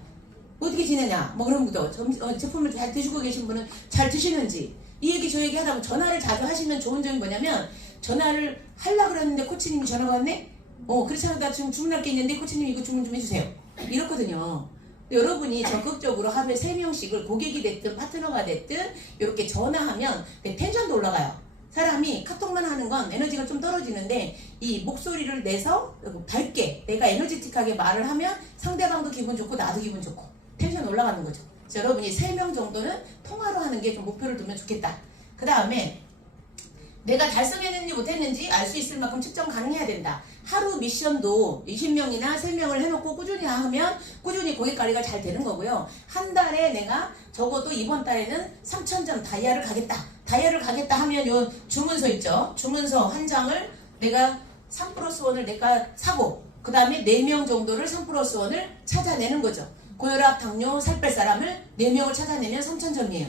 어떻게 지내냐 뭐 그런 것도 제품을 잘 드시고 계신 분은 잘 드시는지 이 얘기 저 얘기 하다 보면 전화를 자주 하시면 좋은 점이 뭐냐면 전화를 하려고 그랬는데 코치님이 전화가 왔네? 그렇지 않아 나 지금 주문할 게 있는데 코치님 이거 주문 좀 해주세요. 이렇거든요. 여러분이 적극적으로 하루에 3명씩을 고객이 됐든 파트너가 됐든 이렇게 전화하면 텐션도 올라가요. 사람이 카톡만 하는 건 에너지가 좀 떨어지는데 이 목소리를 내서 밝게 내가 에너지틱하게 말을 하면 상대방도 기분 좋고 나도 기분 좋고 텐션 올라가는 거죠. 그래서 여러분이 3명 정도는 통화로 하는 게 좀 목표를 두면 좋겠다. 그 다음에 내가 달성했는지 못했는지 알 수 있을 만큼 측정 가능해야 된다. 하루 미션도 20명이나 3명을 해놓고 꾸준히 하면 꾸준히 고객 관리가 잘 되는 거고요. 한 달에 내가 적어도 이번 달에는 3,000점 다이아를 가겠다. 다이아를 가겠다 하면 요 주문서 있죠. 주문서 한 장을 내가 3+1을 내가 사고 그 다음에 4명 정도를 3+1을 찾아내는 거죠. 고혈압, 당뇨, 살 뺄 사람을 4명을 찾아내면 3,000점이에요.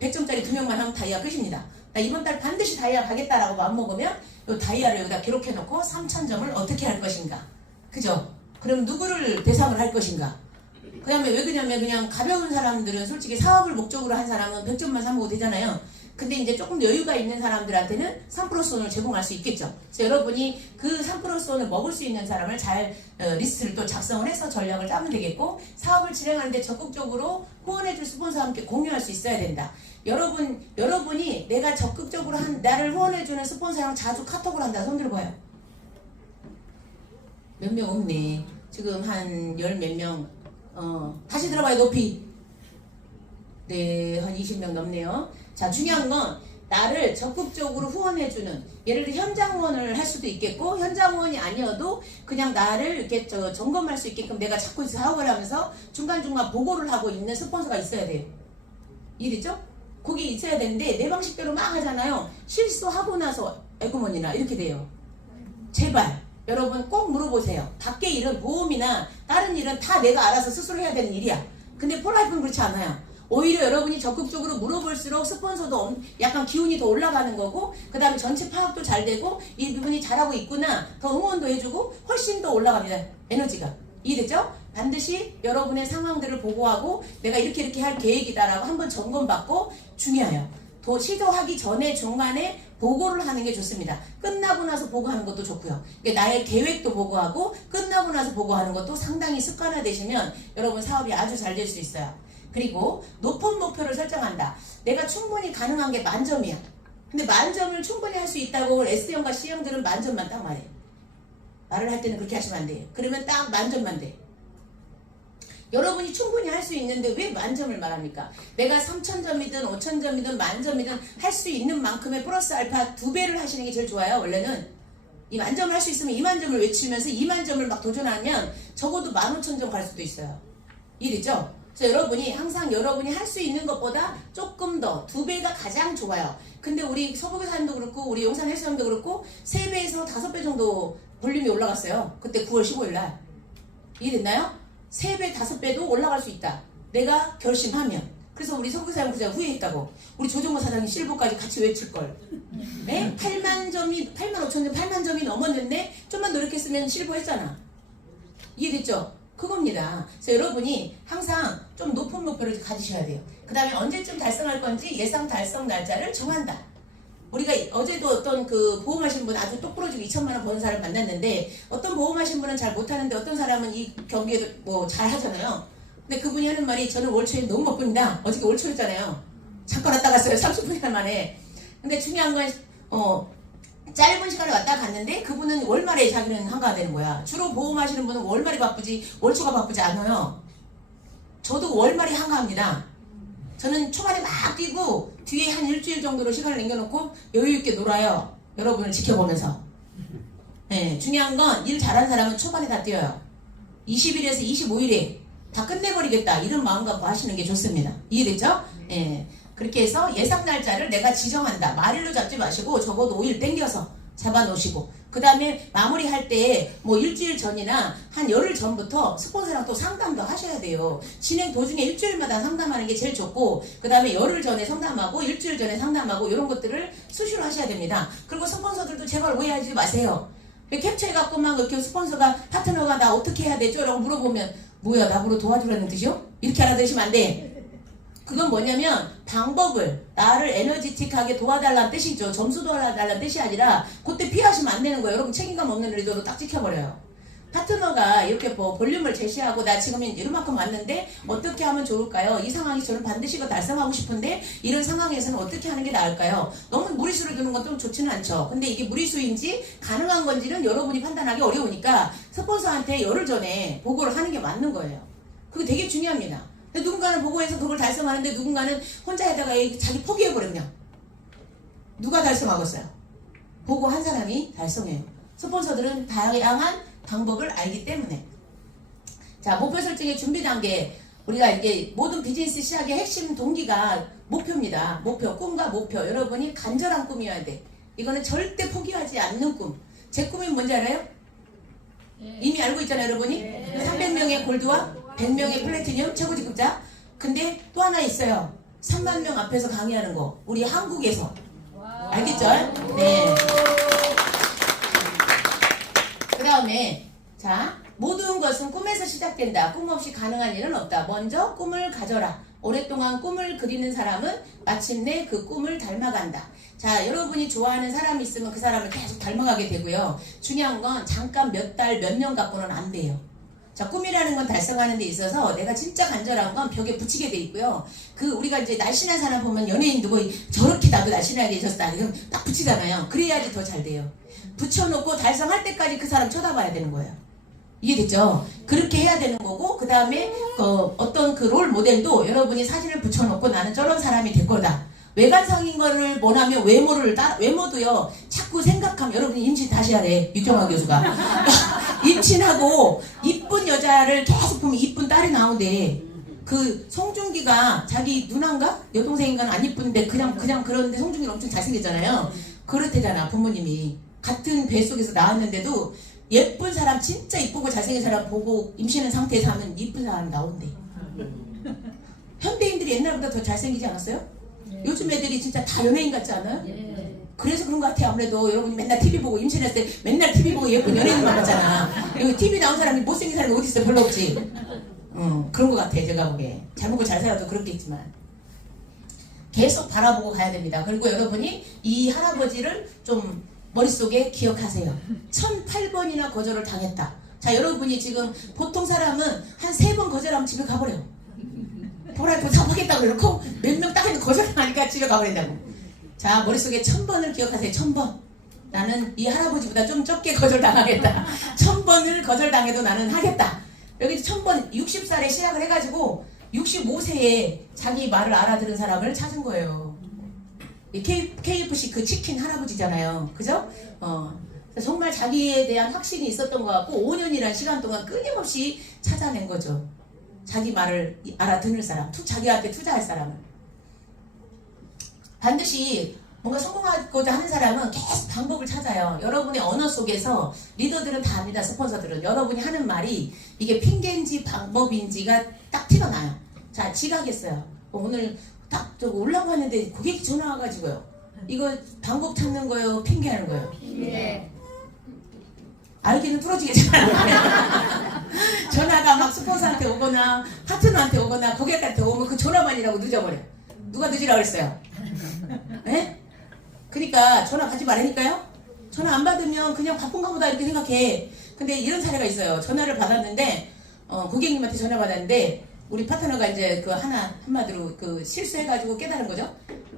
100점짜리 2명만 하면 다이아 끝입니다. 나 이번 달 반드시 다이아 가겠다라고 마음먹으면 이 다이아를 여기다 기록해놓고 3,000점을 어떻게 할 것인가. 그죠? 그럼 누구를 대상을 할 것인가. 그 다음에 왜 그러냐면 그냥 가벼운 사람들은 솔직히 사업을 목적으로 한 사람은 100점만 사먹어도 되잖아요. 근데 이제 조금 여유가 있는 사람들한테는 3%손을 제공할 수 있겠죠. 그래서 여러분이 그 3%손을 먹을 수 있는 사람을 잘 리스트를 또 작성을 해서 전략을 짜면 되겠고, 사업을 진행하는데 적극적으로 후원해줄 스폰서와 함께 공유할 수 있어야 된다. 여러분이 내가 적극적으로 나를 후원해주는 스폰서랑 자주 카톡을 한다. 손 들어봐요. 몇 명 없네. 지금 한 열 몇 명. 다시 들어봐요. 높이. 네, 한 20명 넘네요. 자, 중요한 건 나를 적극적으로 후원해주는, 예를 들어 현장 후원을 할 수도 있겠고, 현장 후원이 아니어도 그냥 나를 이렇게 점검할 수 있게끔 내가 자꾸 사업을 하면서 중간중간 보고를 하고 있는 스폰서가 있어야 돼요. 이해됐죠? 거기 있어야 되는데 내 방식대로 막 하잖아요. 실수하고 나서 에구먼이나 이렇게 돼요. 제발 여러분 꼭 물어보세요. 밖에 일은 보험이나 다른 일은 다 내가 알아서 스스로 해야 되는 일이야. 근데 폴라이프는 그렇지 않아요. 오히려 여러분이 적극적으로 물어볼수록 스폰서도 약간 기운이 더 올라가는 거고, 그 다음에 전체 파악도 잘 되고, 이 부분이 잘하고 있구나 더 응원도 해주고 훨씬 더 올라갑니다. 에너지가. 이해됐죠? 반드시 여러분의 상황들을 보고하고 내가 이렇게 할 계획이다라고 한번 점검받고, 중요해요. 더 시도하기 전에 중간에 보고를 하는 게 좋습니다. 끝나고 나서 보고하는 것도 좋고요. 그러니까 나의 계획도 보고하고 끝나고 나서 보고하는 것도 상당히 습관화되시면 여러분 사업이 아주 잘 될 수 있어요. 그리고 높은 목표를 설정한다. 내가 충분히 가능한 게 만점이야. 근데 만점을 충분히 할 수 있다고 S형과 C형들은 만점만 딱 말해. 말을 할 때는 그렇게 하시면 안 돼요. 그러면 딱 만점만 돼. 여러분이 충분히 할 수 있는데 왜 만점을 말합니까? 내가 3,000점이든 5,000점이든 만점이든 할 수 있는 만큼의 플러스 알파 2배를 하시는 게 제일 좋아요. 원래는 이 만점을 할 수 있으면 2만 점을 외치면서 2만 점을 막 도전하면 적어도 15,000점 갈 수도 있어요. 이해됐죠? 그래서 여러분이 항상 여러분이 할 수 있는 것보다 조금 더 2배가 가장 좋아요. 근데 우리 서부교사님도 그렇고 우리 용산 헬스장도 그렇고 3배에서 5배 정도 볼륨이 올라갔어요. 그때 9월 15일 날. 이해됐나요? 3배, 5배도 올라갈 수 있다. 내가 결심하면. 그래서 우리 서부교사님 그냥 후회했다고. 우리 조정모 사장님 실버까지 같이 외칠걸. 네? 8만 5천 점, 8만 점이 넘었는데 좀만 노력했으면 실버 했잖아. 이해됐죠? 그겁니다. 그래서 여러분이 항상 좀 높은 목표를 가지셔야 돼요. 그 다음에 언제쯤 달성할 건지 예상 달성 날짜를 정한다. 우리가 어제도 어떤 그 보험하신 분 아주 똑부러지고 2천만 원 버는 사람 만났는데, 어떤 보험하신 분은 잘 못하는데 어떤 사람은 이 경기에도 뭐 잘 하잖아요. 근데 그분이 하는 말이, 저는 올 초에 너무 바쁩니다. 어저께 올 초였잖아요. 잠깐 왔다 갔어요. 30분이나 만에. 근데 중요한 건 짧은 시간에 왔다 갔는데 그분은 월말에 자기는 한가가 되는 거야. 주로 보험하시는 분은 월말이 바쁘지 월초가 바쁘지 않아요. 저도 월말이 한가합니다. 저는 초반에 막 뛰고 뒤에 한 일주일 정도로 시간을 남겨놓고 여유있게 놀아요. 여러분을 지켜보면서. 네, 중요한 건 일 잘하는 사람은 초반에 다 뛰어요. 20일에서 25일에 다 끝내버리겠다 이런 마음 갖고 하시는 게 좋습니다. 이해됐죠? 네. 그렇게 해서 예상 날짜를 내가 지정한다. 말일로 잡지 마시고 적어도 5일 땡겨서 잡아놓으시고, 그 다음에 마무리할 때 뭐 일주일 전이나 한 열흘 전부터 스폰서랑 또 상담도 하셔야 돼요. 진행 도중에 일주일마다 상담하는 게 제일 좋고, 그 다음에 열흘 전에 상담하고 일주일 전에 상담하고 이런 것들을 수시로 하셔야 됩니다. 그리고 스폰서들도 제발 오해하지 마세요. 캡처해갖고 막 이렇게 스폰서가 파트너가 나 어떻게 해야 되죠? 라고 물어보면 뭐야 나보러 도와주라는 뜻이요? 이렇게 알아들으시면 안 돼. 그건 뭐냐면 방법을 나를 에너지틱하게 도와달라는 뜻이죠. 점수 도와달라는 뜻이 아니라 그때 피하시면 안 되는 거예요. 여러분 책임감 없는 리더로 딱 찍혀버려요. 파트너가 이렇게 뭐 볼륨을 제시하고 나 지금 이만큼 왔는데 어떻게 하면 좋을까요? 이 상황이 저는 반드시 이거 달성하고 싶은데 이런 상황에서는 어떻게 하는 게 나을까요? 너무 무리수를 두는 건 좀 좋지는 않죠. 근데 이게 무리수인지 가능한 건지는 여러분이 판단하기 어려우니까 스폰서한테 열흘 전에 보고를 하는 게 맞는 거예요. 그게 되게 중요합니다. 근데 누군가는 보고해서 그걸 달성하는데 누군가는 혼자 하다가 자기 포기해버려 그냥. 누가 달성하겠어요? 보고한 사람이 달성해요. 스폰서들은 다양한 방법을 알기 때문에. 자, 목표 설정의 준비 단계. 우리가 이게 모든 비즈니스 시작의 핵심 동기가 목표입니다. 목표, 꿈과 목표. 여러분이 간절한 꿈이어야 돼. 이거는 절대 포기하지 않는 꿈. 제 꿈이 뭔지 알아요? 이미 알고 있잖아요, 여러분이. 300명의 골드와 100명의 플래티늄 최고직급자. 근데 또 하나 있어요. 3만 명 앞에서 강의하는 거. 우리 한국에서. 알겠죠? 네. 그 다음에 자, 모든 것은 꿈에서 시작된다. 꿈 없이 가능한 일은 없다. 먼저 꿈을 가져라. 오랫동안 꿈을 그리는 사람은 마침내 그 꿈을 닮아간다. 자, 여러분이 좋아하는 사람이 있으면 그 사람을 계속 닮아가게 되고요. 중요한 건 잠깐 몇 달, 몇 년 갖고는 안 돼요. 자, 꿈이라는 건 달성하는 데 있어서 내가 진짜 간절한 건 벽에 붙이게 돼 있고요. 그 우리가 이제 날씬한 사람 보면 연예인 누구 저렇게 나도 날씬하게 해줬다. 이러면 딱 붙이잖아요. 그래야지 더 잘 돼요. 붙여놓고 달성할 때까지 그 사람 쳐다봐야 되는 거예요. 이해됐죠? 그렇게 해야 되는 거고, 그 다음에 어떤 그 롤 모델도 여러분이 사진을 붙여놓고 나는 저런 사람이 될 거다. 외관상인 거를 원하면 외모도요, 자꾸 생각하면, 여러분이 임신 다시 하래, 유정화 교수가. 임신하고, 이쁜 여자를 계속 보면 이쁜 딸이 나오대. 그, 송중기가 자기 누나인가? 여동생인가는 안 이쁜데, 그냥 그런데 송중기는 엄청 잘생겼잖아요. 그렇대잖아, 부모님이. 같은 배 속에서 나왔는데도, 예쁜 사람, 진짜 이쁘고 잘생긴 사람 보고 임신한 상태에서 하면 이쁜 사람이 나온대. 현대인들이 옛날보다 더 잘생기지 않았어요? 요즘 애들이 진짜 다 연예인 같지 않아요? 그래서 그런 것 같아요. 아무래도 여러분이 맨날 TV 보고 임신했을 때 맨날 TV 보고 예쁜 연예인만 봤잖아. 여기 TV 나온 사람이 못생긴 사람이 어디 있어? 별로 없지. 그런 것 같아, 제가 보기에. 잘 먹고 잘 살아도 그렇겠지만. 계속 바라보고 가야 됩니다. 그리고 여러분이 이 할아버지를 좀 머릿속에 기억하세요. 1008번이나 거절을 당했다. 자, 여러분이 지금 보통 사람은 한 3번 거절하면 집에 가버려. 보라고 사보겠다고 그러고 몇 명 딱 해도 거절하니까 집에 가버린다고. 자, 머릿속에 1000번을 기억하세요. 1000번. 나는 이 할아버지보다 좀 적게 거절당하겠다. 1000번을 거절당해도 나는 하겠다. 여기 1000번 60살에 시작을 해가지고 65세에 자기 말을 알아들은 사람을 찾은 거예요. KFC 그 치킨 할아버지잖아요. 그죠? 정말 자기에 대한 확신이 있었던 것 같고 5년이라는 시간 동안 끊임없이 찾아낸 거죠. 자기 말을 알아듣는 사람, 자기한테 투자할 사람을. 반드시 뭔가 성공하고자 하는 사람은 계속 방법을 찾아요. 여러분의 언어 속에서 리더들은 다 압니다. 스폰서들은. 여러분이 하는 말이 이게 핑계인지 방법인지가 딱 티가 나요. 자, 지각했어요. 오늘 딱 저거 오려고 하는데 고객이 전화 와가지고요. 이거 방법 찾는 거예요? 핑계하는 거예요? 네. 알기는 부러지겠잖아요. 전화가 막 스폰서한테 오거나 파트너한테 오거나 고객한테 오면 그 전화만이라고 늦어버려. 누가 늦으라고 그랬어요? 네? 그러니까 전화 받지 말라니까요? 전화 안 받으면 그냥 바쁜가 보다 이렇게 생각해. 근데 이런 사례가 있어요. 전화를 받았는데 고객님한테 전화 받았는데 우리 파트너가 이제 그 한마디로 그 실수해가지고 깨달은 거죠.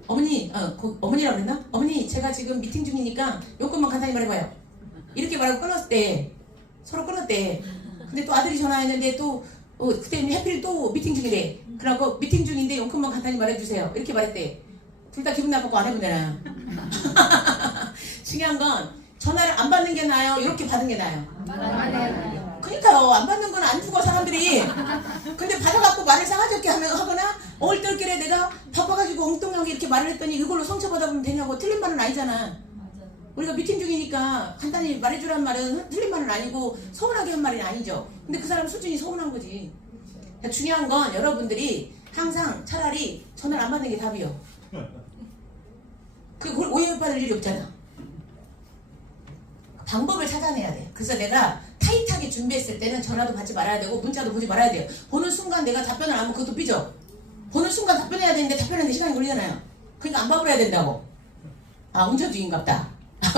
어머니라고 그랬나? 어머니, 제가 지금 미팅 중이니까 요것만 간단히 말해봐요. 이렇게 말하고 끊었대. 서로 끊었대. 근데 또 아들이 전화했는데 또, 그때 해필 또 미팅 중이래. 그러고 미팅 중인데 용건만 간단히 말해주세요. 이렇게 말했대. 둘 다 기분 나쁘고 안 해보잖아요. 중요한 건 전화를 안 받는 게 나아요? 이렇게 받은 게 나아요? 그러니까요. 안 받는 건 안 죽어 사람들이. 근데 받아갖고 말을 싸가지 없게 하거나 얼떨결에 내가 바빠가지고 엉뚱하게 이렇게 말을 했더니 이걸로 상처받아보면 되냐고. 틀린 말은 아니잖아. 우리가 미팅 중이니까 간단히 말해주란 말은 틀린 말은 아니고 서운하게 한 말이 아니죠. 근데 그 사람 수준이 서운한 거지. 중요한 건 여러분들이 항상 차라리 전화를 안 받는 게 답이요. 그걸 오해받을 일이 없잖아. 방법을 찾아내야 돼. 그래서 내가 타이트하게 준비했을 때는 전화도 받지 말아야 되고 문자도 보지 말아야 돼요. 보는 순간 내가 답변을 안 하면 그것도 삐져. 보는 순간 답변해야 되는데 답변하는데 시간이 걸리잖아요. 그러니까 안 바보해야 된다고. 아, 운전 중인갑다.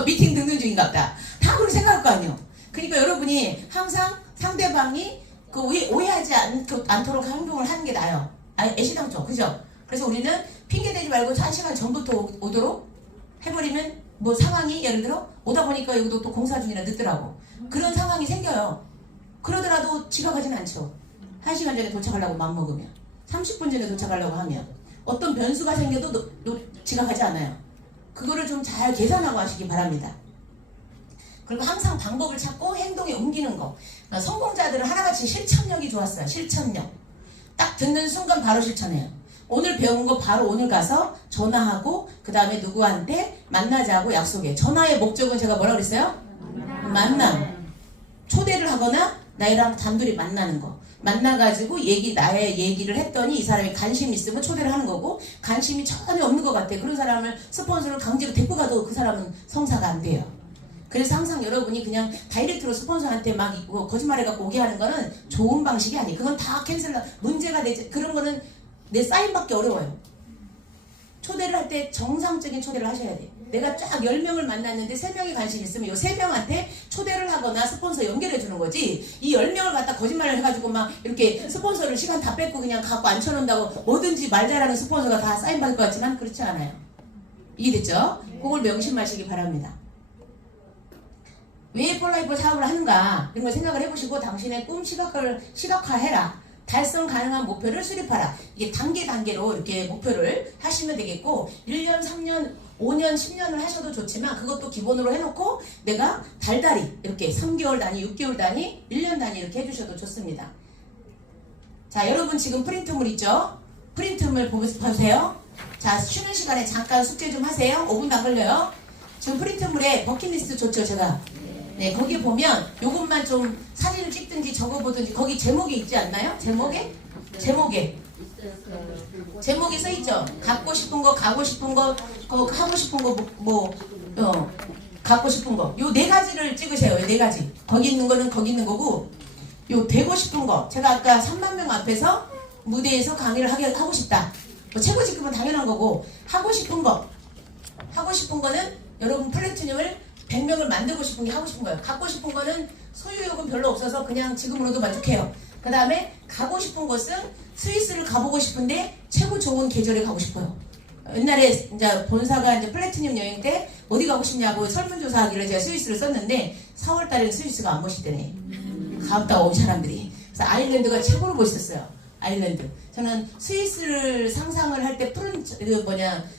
미팅 듣는 중인갑다. 다 그렇게 생각할 거 아니에요. 그러니까 여러분이 항상 상대방이 그 오해하지 않도록 행동을 하는 게 나아요. 애시당초. 그죠? 그래서 우리는 핑계대지 말고 1시간 전부터 오도록 해버리면 뭐 상황이 예를 들어 오다 보니까 여기도 또 공사 중이라 늦더라고. 그런 상황이 생겨요. 그러더라도 지각하지는 않죠. 1시간 전에 도착하려고 맘먹으면 30분 전에 도착하려고 하면 어떤 변수가 생겨도 지각하지 않아요. 그거를 좀 잘 계산하고 하시기 바랍니다. 그리고 항상 방법을 찾고 행동에 옮기는 거. 성공자들은 하나같이 실천력이 좋았어요. 실천력. 딱 듣는 순간 바로 실천해요. 오늘 배운 거 바로 오늘 가서 전화하고 그 다음에 누구한테 만나자고 약속해. 전화의 목적은 제가 뭐라고 그랬어요? 만남. 초대를 하거나 나랑 단둘이 만나는 거. 만나가지고 나의 얘기를 했더니 이 사람이 관심 있으면 초대를 하는 거고, 관심이 전혀 없는 것 같아. 그런 사람을 스폰서를 강제로 데리고 가도 그 사람은 성사가 안 돼요. 그래서 항상 여러분이 그냥 다이렉트로 스폰서한테 막 거짓말해갖고 오게 하는 거는 좋은 방식이 아니에요. 그건 다 문제가 되지. 그런 거는 내 사인받기 어려워요. 초대를 할 때 정상적인 초대를 하셔야 돼. 내가 쫙 10명을 만났는데 3명이 관심 있으면 이 3명한테 초대를 하거나 스폰서 연결해 주는 거지. 이 10명을 갖다 거짓말을 해가지고 막 이렇게 스폰서를 시간 다 뺏고 그냥 갖고 앉혀놓는다고 뭐든지 말 잘하는 스폰서가 다 사인받을 것 같지만 그렇지 않아요. 이해됐죠? 그걸 명심하시기 바랍니다. 왜 폴라이프 사업을 하는가 이런 걸 생각을 해보시고 당신의 꿈 시각화해라. 달성 가능한 목표를 수립하라. 이게 단계로 이렇게 목표를 하시면 되겠고 1년, 3년, 5년, 10년을 하셔도 좋지만 그것도 기본으로 해놓고 내가 달달이 이렇게 3개월 단위, 6개월 단위, 1년 단위 이렇게 해주셔도 좋습니다. 자, 여러분 지금 프린트물 있죠? 프린트물 보세요. 자, 쉬는 시간에 잠깐 숙제 좀 하세요. 5분도 안 걸려요. 지금 프린트물에 버킷리스트 줬죠, 제가? 네, 거기 보면 요것만 좀 사진을 찍든지 적어보든지 거기 제목이 있지 않나요? 제목에 써있죠? 갖고 싶은 거, 가고 싶은 거, 하고 싶은 거, 갖고 싶은 거. 요 4가지를 찍으세요. 요 4가지. 거기 있는 거는 거기 있는 거고, 요 되고 싶은 거. 제가 아까 3만 명 앞에서 무대에서 강의를 하고 싶다. 뭐 최고 직급은 당연한 거고, 하고 싶은 거는 여러분 플래티늄을 100명을 만들고 싶은 게 하고 싶은 거예요. 갖고 싶은 거는 소유욕은 별로 없어서 그냥 지금으로도 만족해요. 그 다음에 가고 싶은 곳은 스위스를 가보고 싶은데 최고 좋은 계절에 가고 싶어요. 옛날에 이제 본사가 이제 플래티늄 여행 때 어디 가고 싶냐고 설문조사하기를 제가 스위스를 썼는데 4월 달에는 스위스가 안 멋있대네. 갔다 온 사람들이. 그래서 아일랜드가 최고로 멋있었어요. 아일랜드. 저는 스위스를 상상을 할 때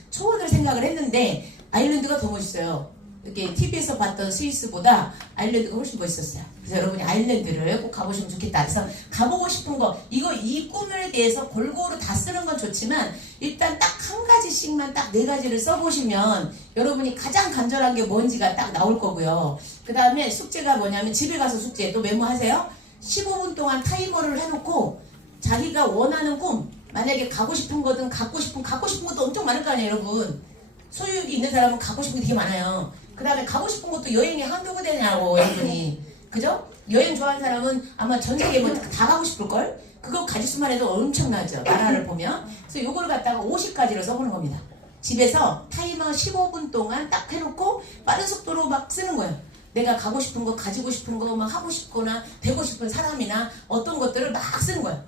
초원을 생각을 했는데 아일랜드가 더 멋있어요. 이렇게 TV에서 봤던 스위스보다 아일랜드가 훨씬 멋있었어요. 그래서 여러분이 아일랜드를 꼭 가보시면 좋겠다. 그래서 가보고 싶은 거, 이 꿈에 대해서 골고루 다 쓰는 건 좋지만 일단 딱 한 가지씩만 딱 4가지를 써보시면 여러분이 가장 간절한 게 뭔지가 딱 나올 거고요. 그 다음에 숙제가 뭐냐면 집에 가서 숙제 또 메모하세요. 15분 동안 타이머를 해놓고 자기가 원하는 꿈, 만약에 가고 싶은 거든 갖고 싶은 것도 엄청 많을 거 아니에요, 여러분. 소유욕이 있는 사람은 갖고 싶은 게 되게 많아요. 그 다음에 가고 싶은 것도 여행이 한두 군데냐고 여러분이. 그죠? 여행 좋아하는 사람은 아마 전 세계 다 가고 싶을걸? 그거 가짓수만 해도 엄청나죠. 나라를 보면. 그래서 요걸 갖다가 50가지로 써보는 겁니다. 집에서 타이머 15분 동안 딱 해놓고 빠른 속도로 막 쓰는 거예요. 내가 가고 싶은 거, 가지고 싶은 거, 막 하고 싶거나 되고 싶은 사람이나 어떤 것들을 막 쓰는 거예요.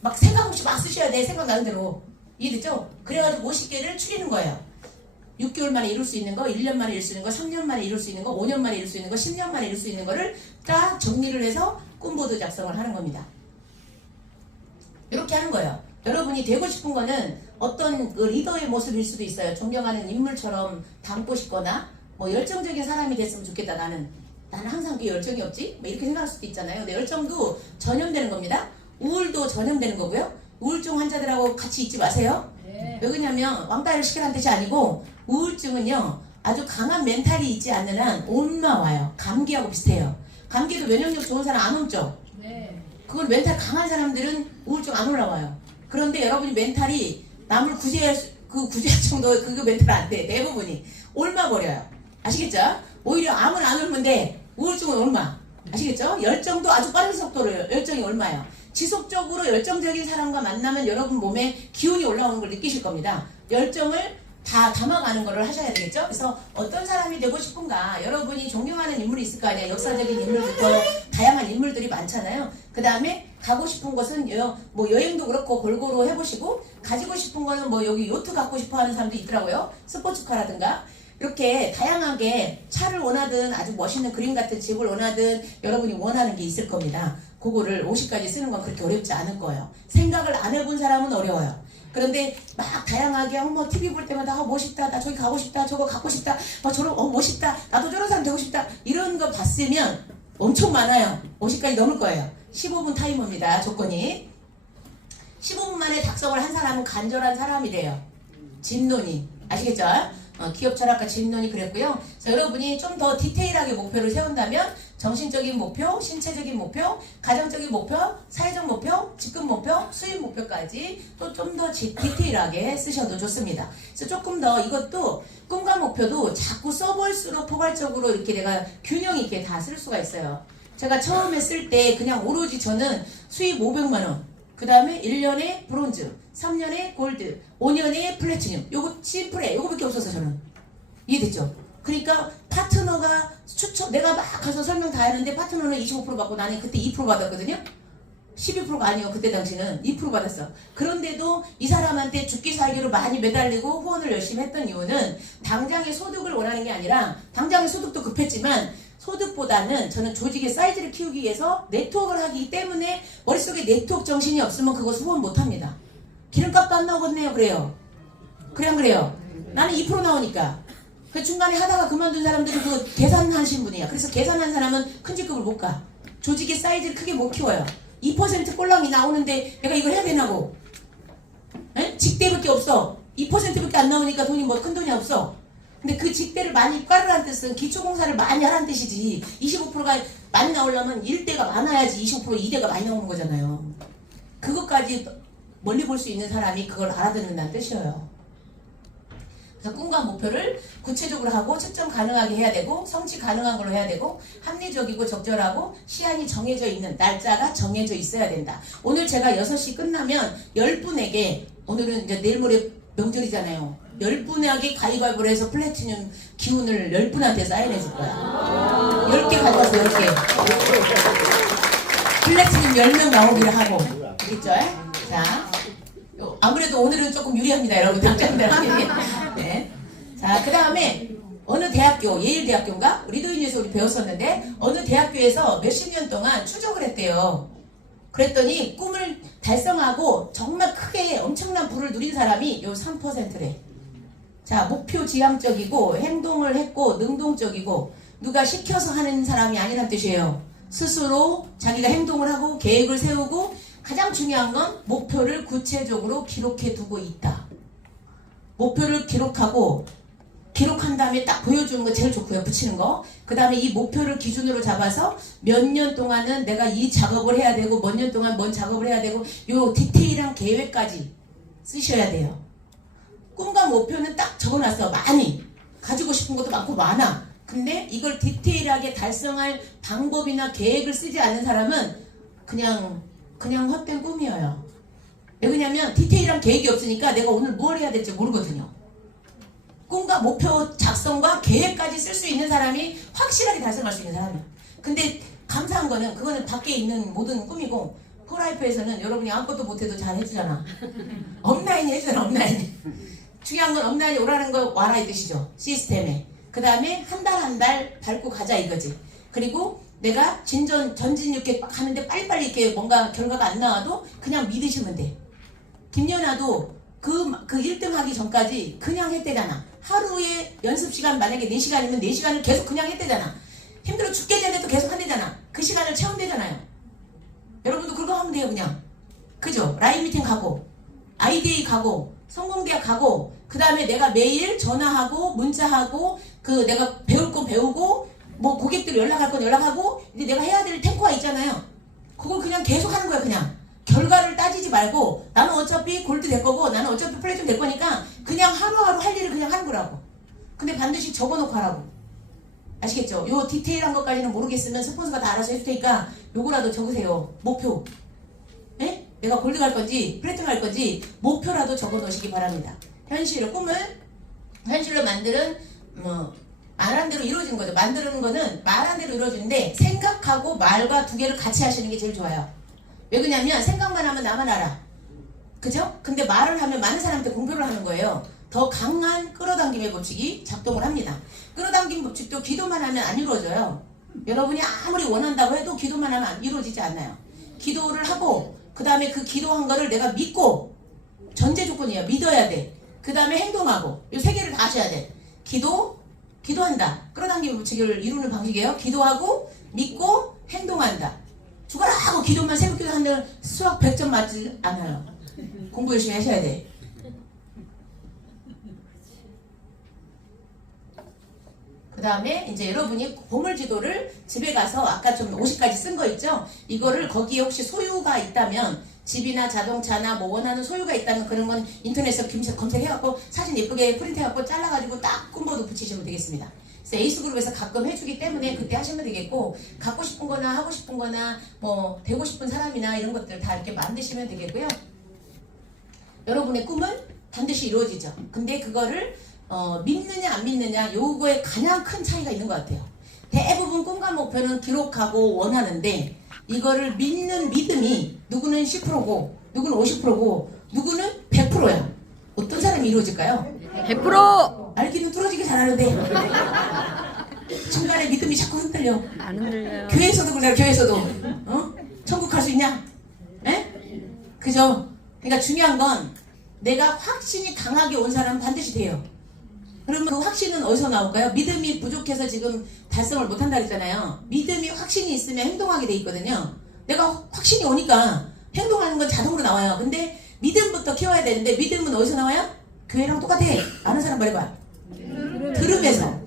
막 생각 없이 막 쓰셔야 돼. 생각나는 대로. 이해됐죠? 그래가지고 50개를 추리는 거예요. 6개월 만에 이룰 수 있는 거, 1년 만에 이룰 수 있는 거, 3년 만에 이룰 수 있는 거, 5년 만에 이룰 수 있는 거, 10년 만에 이룰 수 있는 거를 딱 정리를 해서 꿈보드 작성을 하는 겁니다. 이렇게 하는 거예요. 여러분이 되고 싶은 거는 어떤 그 리더의 모습일 수도 있어요. 존경하는 인물처럼 닮고 싶거나 열정적인 사람이 됐으면 좋겠다. 나는 항상 그 열정이 없지? 이렇게 생각할 수도 있잖아요. 근데 열정도 전염되는 겁니다. 우울도 전염되는 거고요. 우울증 환자들하고 같이 있지 마세요. 왜 그러냐면 왕따를 시키라는 뜻이 아니고 우울증은요 아주 강한 멘탈이 있지 않는 한 옮마 와요. 감기하고 비슷해요. 감기도 면역력 좋은 사람 안 옮죠? 네. 그건 멘탈 강한 사람들은 우울증 안 올라와요. 그런데 여러분이 멘탈이 남을 구제할 정도의 그 멘탈 안 돼. 대부분이 옮아버려요. 아시겠죠? 오히려 암은 안 옮면 돼. 우울증은 옮아. 아시겠죠? 열정도 아주 빠른 속도로 열정이 옮아요. 지속적으로 열정적인 사람과 만나면 여러분 몸에 기운이 올라오는 걸 느끼실 겁니다. 열정을 다 담아가는 거를 하셔야 되겠죠? 그래서 어떤 사람이 되고 싶은가? 여러분이 존경하는 인물이 있을 거 아니에요. 역사적인 인물부터 다양한 인물들이 많잖아요. 그 다음에 가고 싶은 것은 여행도 그렇고 골고루 해보시고 가지고 싶은 거는 여기 요트 갖고 싶어 하는 사람도 있더라고요. 스포츠카라든가. 이렇게 다양하게 차를 원하든 아주 멋있는 그림 같은 집을 원하든 여러분이 원하는 게 있을 겁니다. 그거를 50가지 쓰는 건 그렇게 어렵지 않을 거예요. 생각을 안 해본 사람은 어려워요. 그런데 막 다양하게 TV 볼 때마다 멋있다, 나 저기 가고 싶다, 저거 갖고 싶다, 멋있다, 나도 저런 사람 되고 싶다 이런 거 봤으면 엄청 많아요. 50가지 넘을 거예요. 15분 타이머입니다. 조건이 15분 만에 작성을 한 사람은 간절한 사람이 돼요. 진론이 아시겠죠? 기업 철학가 진론이 그랬고요. 그래서 여러분이 좀 더 디테일하게 목표를 세운다면 정신적인 목표, 신체적인 목표, 가정적인 목표, 사회적 목표, 직급 목표, 수입 목표까지 또 좀 더 디테일하게 쓰셔도 좋습니다. 그래서 조금 더 이것도 꿈과 목표도 자꾸 써볼수록 포괄적으로 이렇게 내가 균형 있게 다 쓸 수가 있어요. 제가 처음에 쓸 때 그냥 오로지 저는 수입 500만 원, 그 다음에 1년에 브론즈, 3년에 골드, 5년에 플래티늄, 요거 심플해. 요거밖에 없어서 저는. 이해됐죠? 그러니까 파트너가 내가 막 가서 설명 다 했는데 파트너는 25% 받고 나는 그때 2% 받았거든요. 12%가 아니요. 그때 당시는 2% 받았어. 그런데도 이 사람한테 죽기 살기로 많이 매달리고 후원을 열심히 했던 이유는 당장의 소득을 원하는 게 아니라 당장의 소득도 급했지만 소득보다는 저는 조직의 사이즈를 키우기 위해서 네트워크를 하기 때문에 머릿속에 네트워크 정신이 없으면 그것을 후원 못합니다. 기름값도 안 나오겠네요. 그래요. 그래 안 그래요? 나는 2% 나오니까. 그 중간에 하다가 그만둔 사람들은 그 계산하신 분이야. 그래서 계산한 사람은 큰 직급을 못 가. 조직의 사이즈를 크게 못 키워요. 2% 꼴랑이 나오는데 내가 이걸 해야 되나고. 에? 직대밖에 없어. 2%밖에 안 나오니까 돈이 뭐 큰 돈이 없어. 근데 그 직대를 많이 깔으라는 뜻은 기초공사를 많이 하라는 뜻이지. 25%가 많이 나오려면 1대가 많아야지 25% 2대가 많이 나오는 거잖아요. 그것까지 멀리 볼 수 있는 사람이 그걸 알아듣는다는 뜻이에요. 그래서 꿈과 목표를 구체적으로 하고 측정 가능하게 해야 되고 성취 가능한 걸로 해야 되고 합리적이고 적절하고 시한이 정해져 있는 날짜가 정해져 있어야 된다. 오늘 제가 6시 끝나면 10분에게 오늘은 이제 내일 모레 명절이잖아요. 10분에게 가위바위보를 해서 플래티늄 기운을 10분한테 사인해 줄 거야. 10개 가져와서 10개. 플래티늄 10명 나오기를 하고. 알겠죠? 자. 아무래도 오늘은 조금 유리합니다, 여러분. 당첨들 하는 네. 자, 그 다음에 어느 대학교, 예일대학교인가? 리도인에서 우리 배웠었는데 어느 대학교에서 몇십 년 동안 추적을 했대요. 그랬더니 꿈을 달성하고 정말 크게 엄청난 부를 누린 사람이 요 3%래. 자, 목표 지향적이고 행동을 했고 능동적이고 누가 시켜서 하는 사람이 아니란 뜻이에요. 스스로 자기가 행동을 하고 계획을 세우고 가장 중요한 건 목표를 구체적으로 기록해 두고 있다. 목표를 기록하고 기록한 다음에 딱 보여주는 거 제일 좋고요. 붙이는 거. 그 다음에 이 목표를 기준으로 잡아서 몇 년 동안은 내가 이 작업을 해야 되고 몇 년 동안 뭔 작업을 해야 되고 요 디테일한 계획까지 쓰셔야 돼요. 꿈과 목표는 딱 적어놨어. 많이. 가지고 싶은 것도 많고 많아. 근데 이걸 디테일하게 달성할 방법이나 계획을 쓰지 않는 사람은 그냥 헛된 꿈이에요. 왜 그러냐면 디테일한 계획이 없으니까 내가 오늘 뭘 해야 될지 모르거든요. 꿈과 목표 작성과 계획까지 쓸 수 있는 사람이 확실하게 달성할 수 있는 사람이에요. 근데 감사한 거는 그거는 밖에 있는 모든 꿈이고 프라이프에서는 여러분이 아무것도 못해도 잘 해주잖아. 업라인이 해주잖아. 업라인. 중요한 건 업라인이 오라는 거 와라 이 뜻이죠. 시스템에. 그 다음에 한 달 한 달 밟고 가자 이거지. 그리고 내가 전진 이렇게 하는데 빨리빨리 이렇게 뭔가 결과가 안 나와도 그냥 믿으시면 돼. 김연아도 그 1등 하기 전까지 그냥 했대잖아. 하루에 연습 시간 만약에 4시간이면 4시간을 계속 그냥 했대잖아. 힘들어 죽겠는데도 계속 한대잖아. 그 시간을 채운대잖아요. 여러분도 그거 하면 돼요 그냥. 그죠? 라인 미팅 가고 아이데이 가고 성공대학 가고 그 다음에 내가 매일 전화하고 문자하고 그 내가 배울 거 배우고 뭐 고객들 연락할 건 연락하고 이제 내가 해야 될 탱커가 있잖아요. 그걸 그냥 계속 하는 거야. 그냥 결과를 따지지 말고 나는 어차피 골드 될 거고 나는 어차피 플래티넘 될 거니까 그냥 하루하루 할 일을 그냥 하는 거라고. 근데 반드시 적어놓고 하라고. 아시겠죠? 요 디테일한 것까지는 모르겠으면 스폰서가 다 알아서 해줄 테니까 요거라도 적으세요. 목표. 에? 내가 골드 갈 건지 플래티넘 갈 건지 목표라도 적어 놓으시기 바랍니다. 현실을 꿈을 현실로 만드는 말한 대로 이루어지는 거죠. 만드는 거는 말한 대로 이루어지는데 생각하고 말과 두 개를 같이 하시는 게 제일 좋아요. 왜 그러냐면 생각만 하면 나만 알아. 그죠? 근데 말을 하면 많은 사람한테 공표를 하는 거예요. 더 강한 끌어당김의 법칙이 작동을 합니다. 끌어당김 법칙도 기도만 하면 안 이루어져요. 여러분이 아무리 원한다고 해도 기도만 하면 이루어지지 않아요. 기도를 하고 그 다음에 그 기도한 거를 내가 믿고 전제 조건이에요. 믿어야 돼. 그 다음에 행동하고 이 세 개를 다 하셔야 돼. 기도한다. 끌어당김의 법칙을 이루는 방식이에요. 기도하고 믿고 행동한다. 죽어라 하고 기도만 새벽기도 하면 수학 100점 맞지 않아요. 공부 열심히 하셔야 돼. 그 다음에 이제 여러분이 보물지도를 집에 가서 아까 좀 50가지 쓴 거 있죠? 이거를 거기에 혹시 소유가 있다면 집이나 자동차나 뭐 원하는 소유가 있다면 그런 건 인터넷에서 검색해갖고 사진 예쁘게 프린트해갖고 잘라가지고 딱 꿈보도 붙이시면 되겠습니다. 그래서 에이스그룹에서 가끔 해주기 때문에 그때 하시면 되겠고 갖고 싶은 거나 하고 싶은 거나 뭐 되고 싶은 사람이나 이런 것들 다 이렇게 만드시면 되겠고요. 여러분의 꿈은 반드시 이루어지죠. 근데 그거를 믿느냐 안 믿느냐 요거에 가장 큰 차이가 있는 것 같아요. 대부분 꿈과 목표는 기록하고 원하는데 이거를 믿는 믿음이 누구는 10%고 누구는 50%고 누구는 100%야. 어떤 사람이 이루어질까요? 100%! 알기는 뚫어지게 잘하는데 중간에 믿음이 자꾸 흔들려. 안 흔들려요. 교회에서도 그래. 교회에서도 천국 갈 수 있냐? 에? 그죠? 그러니까 중요한 건 내가 확신이 강하게 온 사람은 반드시 돼요. 그러면 그 확신은 어디서 나올까요? 믿음이 부족해서 지금 달성을 못한다 그랬잖아요. 믿음이 확신이 있으면 행동하게 돼 있거든요. 내가 확신이 오니까 행동하는 건 자동으로 나와요. 근데 믿음부터 키워야 되는데 믿음은 어디서 나와요? 교회랑 똑같아. 아는 사람 말해봐. 들음에서.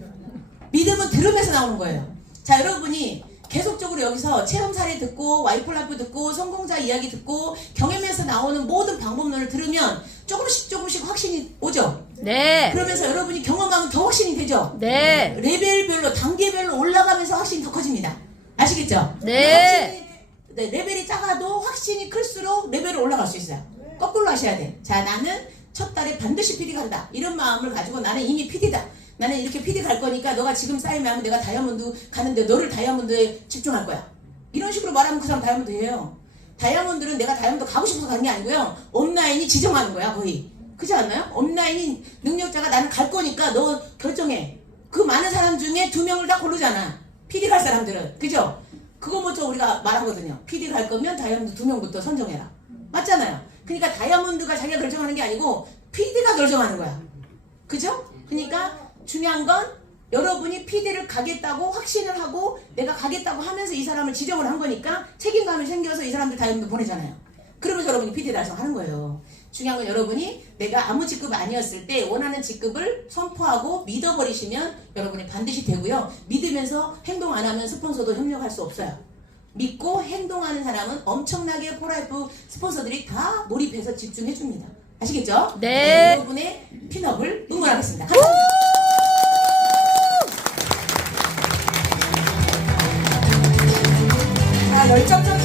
믿음은 들음에서 나오는 거예요. 자, 여러분이 계속적으로 여기서 체험 사례 듣고 와이프 듣고 성공자 이야기 듣고 경험에서 나오는 모든 방법론을 들으면 조금씩 확신이 오죠. 네. 그러면서 여러분이 경험하면 더 확신이 되죠. 네. 레벨별로 단계별로 올라가면서 확신이 더 커집니다. 아시겠죠? 네. 확신이, 레벨이 작아도 확신이 클수록 레벨이 올라갈 수 있어요. 거꾸로 하셔야 돼. 자, 나는 첫 달에 반드시 PD 간다. 이런 마음을 가지고 나는 이미 PD다. 나는 이렇게 PD 갈 거니까 너가 지금 쌓이면 하면 내가 다이아몬드 가는데 너를 다이아몬드에 집중할 거야. 이런 식으로 말하면 그 사람 다이아몬드예요. 다이아몬드는 내가 다이아몬드 가고 싶어서 가는 게 아니고요. 업라인이 지정하는 거야 거의. 그렇지 않나요? 업라인이 능력자가 나는 갈 거니까 너 결정해. 그 많은 사람 중에 2명을 다 고르잖아. PD 갈 사람들은. 그죠? 그거 먼저 우리가 말하거든요. PD 갈 거면 다이아몬드 2명부터 선정해라. 맞잖아요. 그러니까 다이아몬드가 자기가 결정하는 게 아니고 PD가 결정하는 거야. 그죠? 그러니까 중요한 건 여러분이 PD를 가겠다고 확신을 하고 내가 가겠다고 하면서 이 사람을 지정을 한 거니까 책임감이 생겨서 이 사람들 다이아몬드 보내잖아요. 그러면서 여러분이 PD 달성하는 거예요. 중요한 건 여러분이 내가 아무 직급 아니었을 때 원하는 직급을 선포하고 믿어버리시면 여러분이 반드시 되고요. 믿으면서 행동 안 하면 스폰서도 협력할 수 없어요. 믿고 행동하는 사람은 엄청나게 포라이프 스폰서들이 다 몰입해서 집중해줍니다. 아시겠죠? 네. 여러분의 핀업을 응원하겠습니다. 감사합니다. 자, 열정적인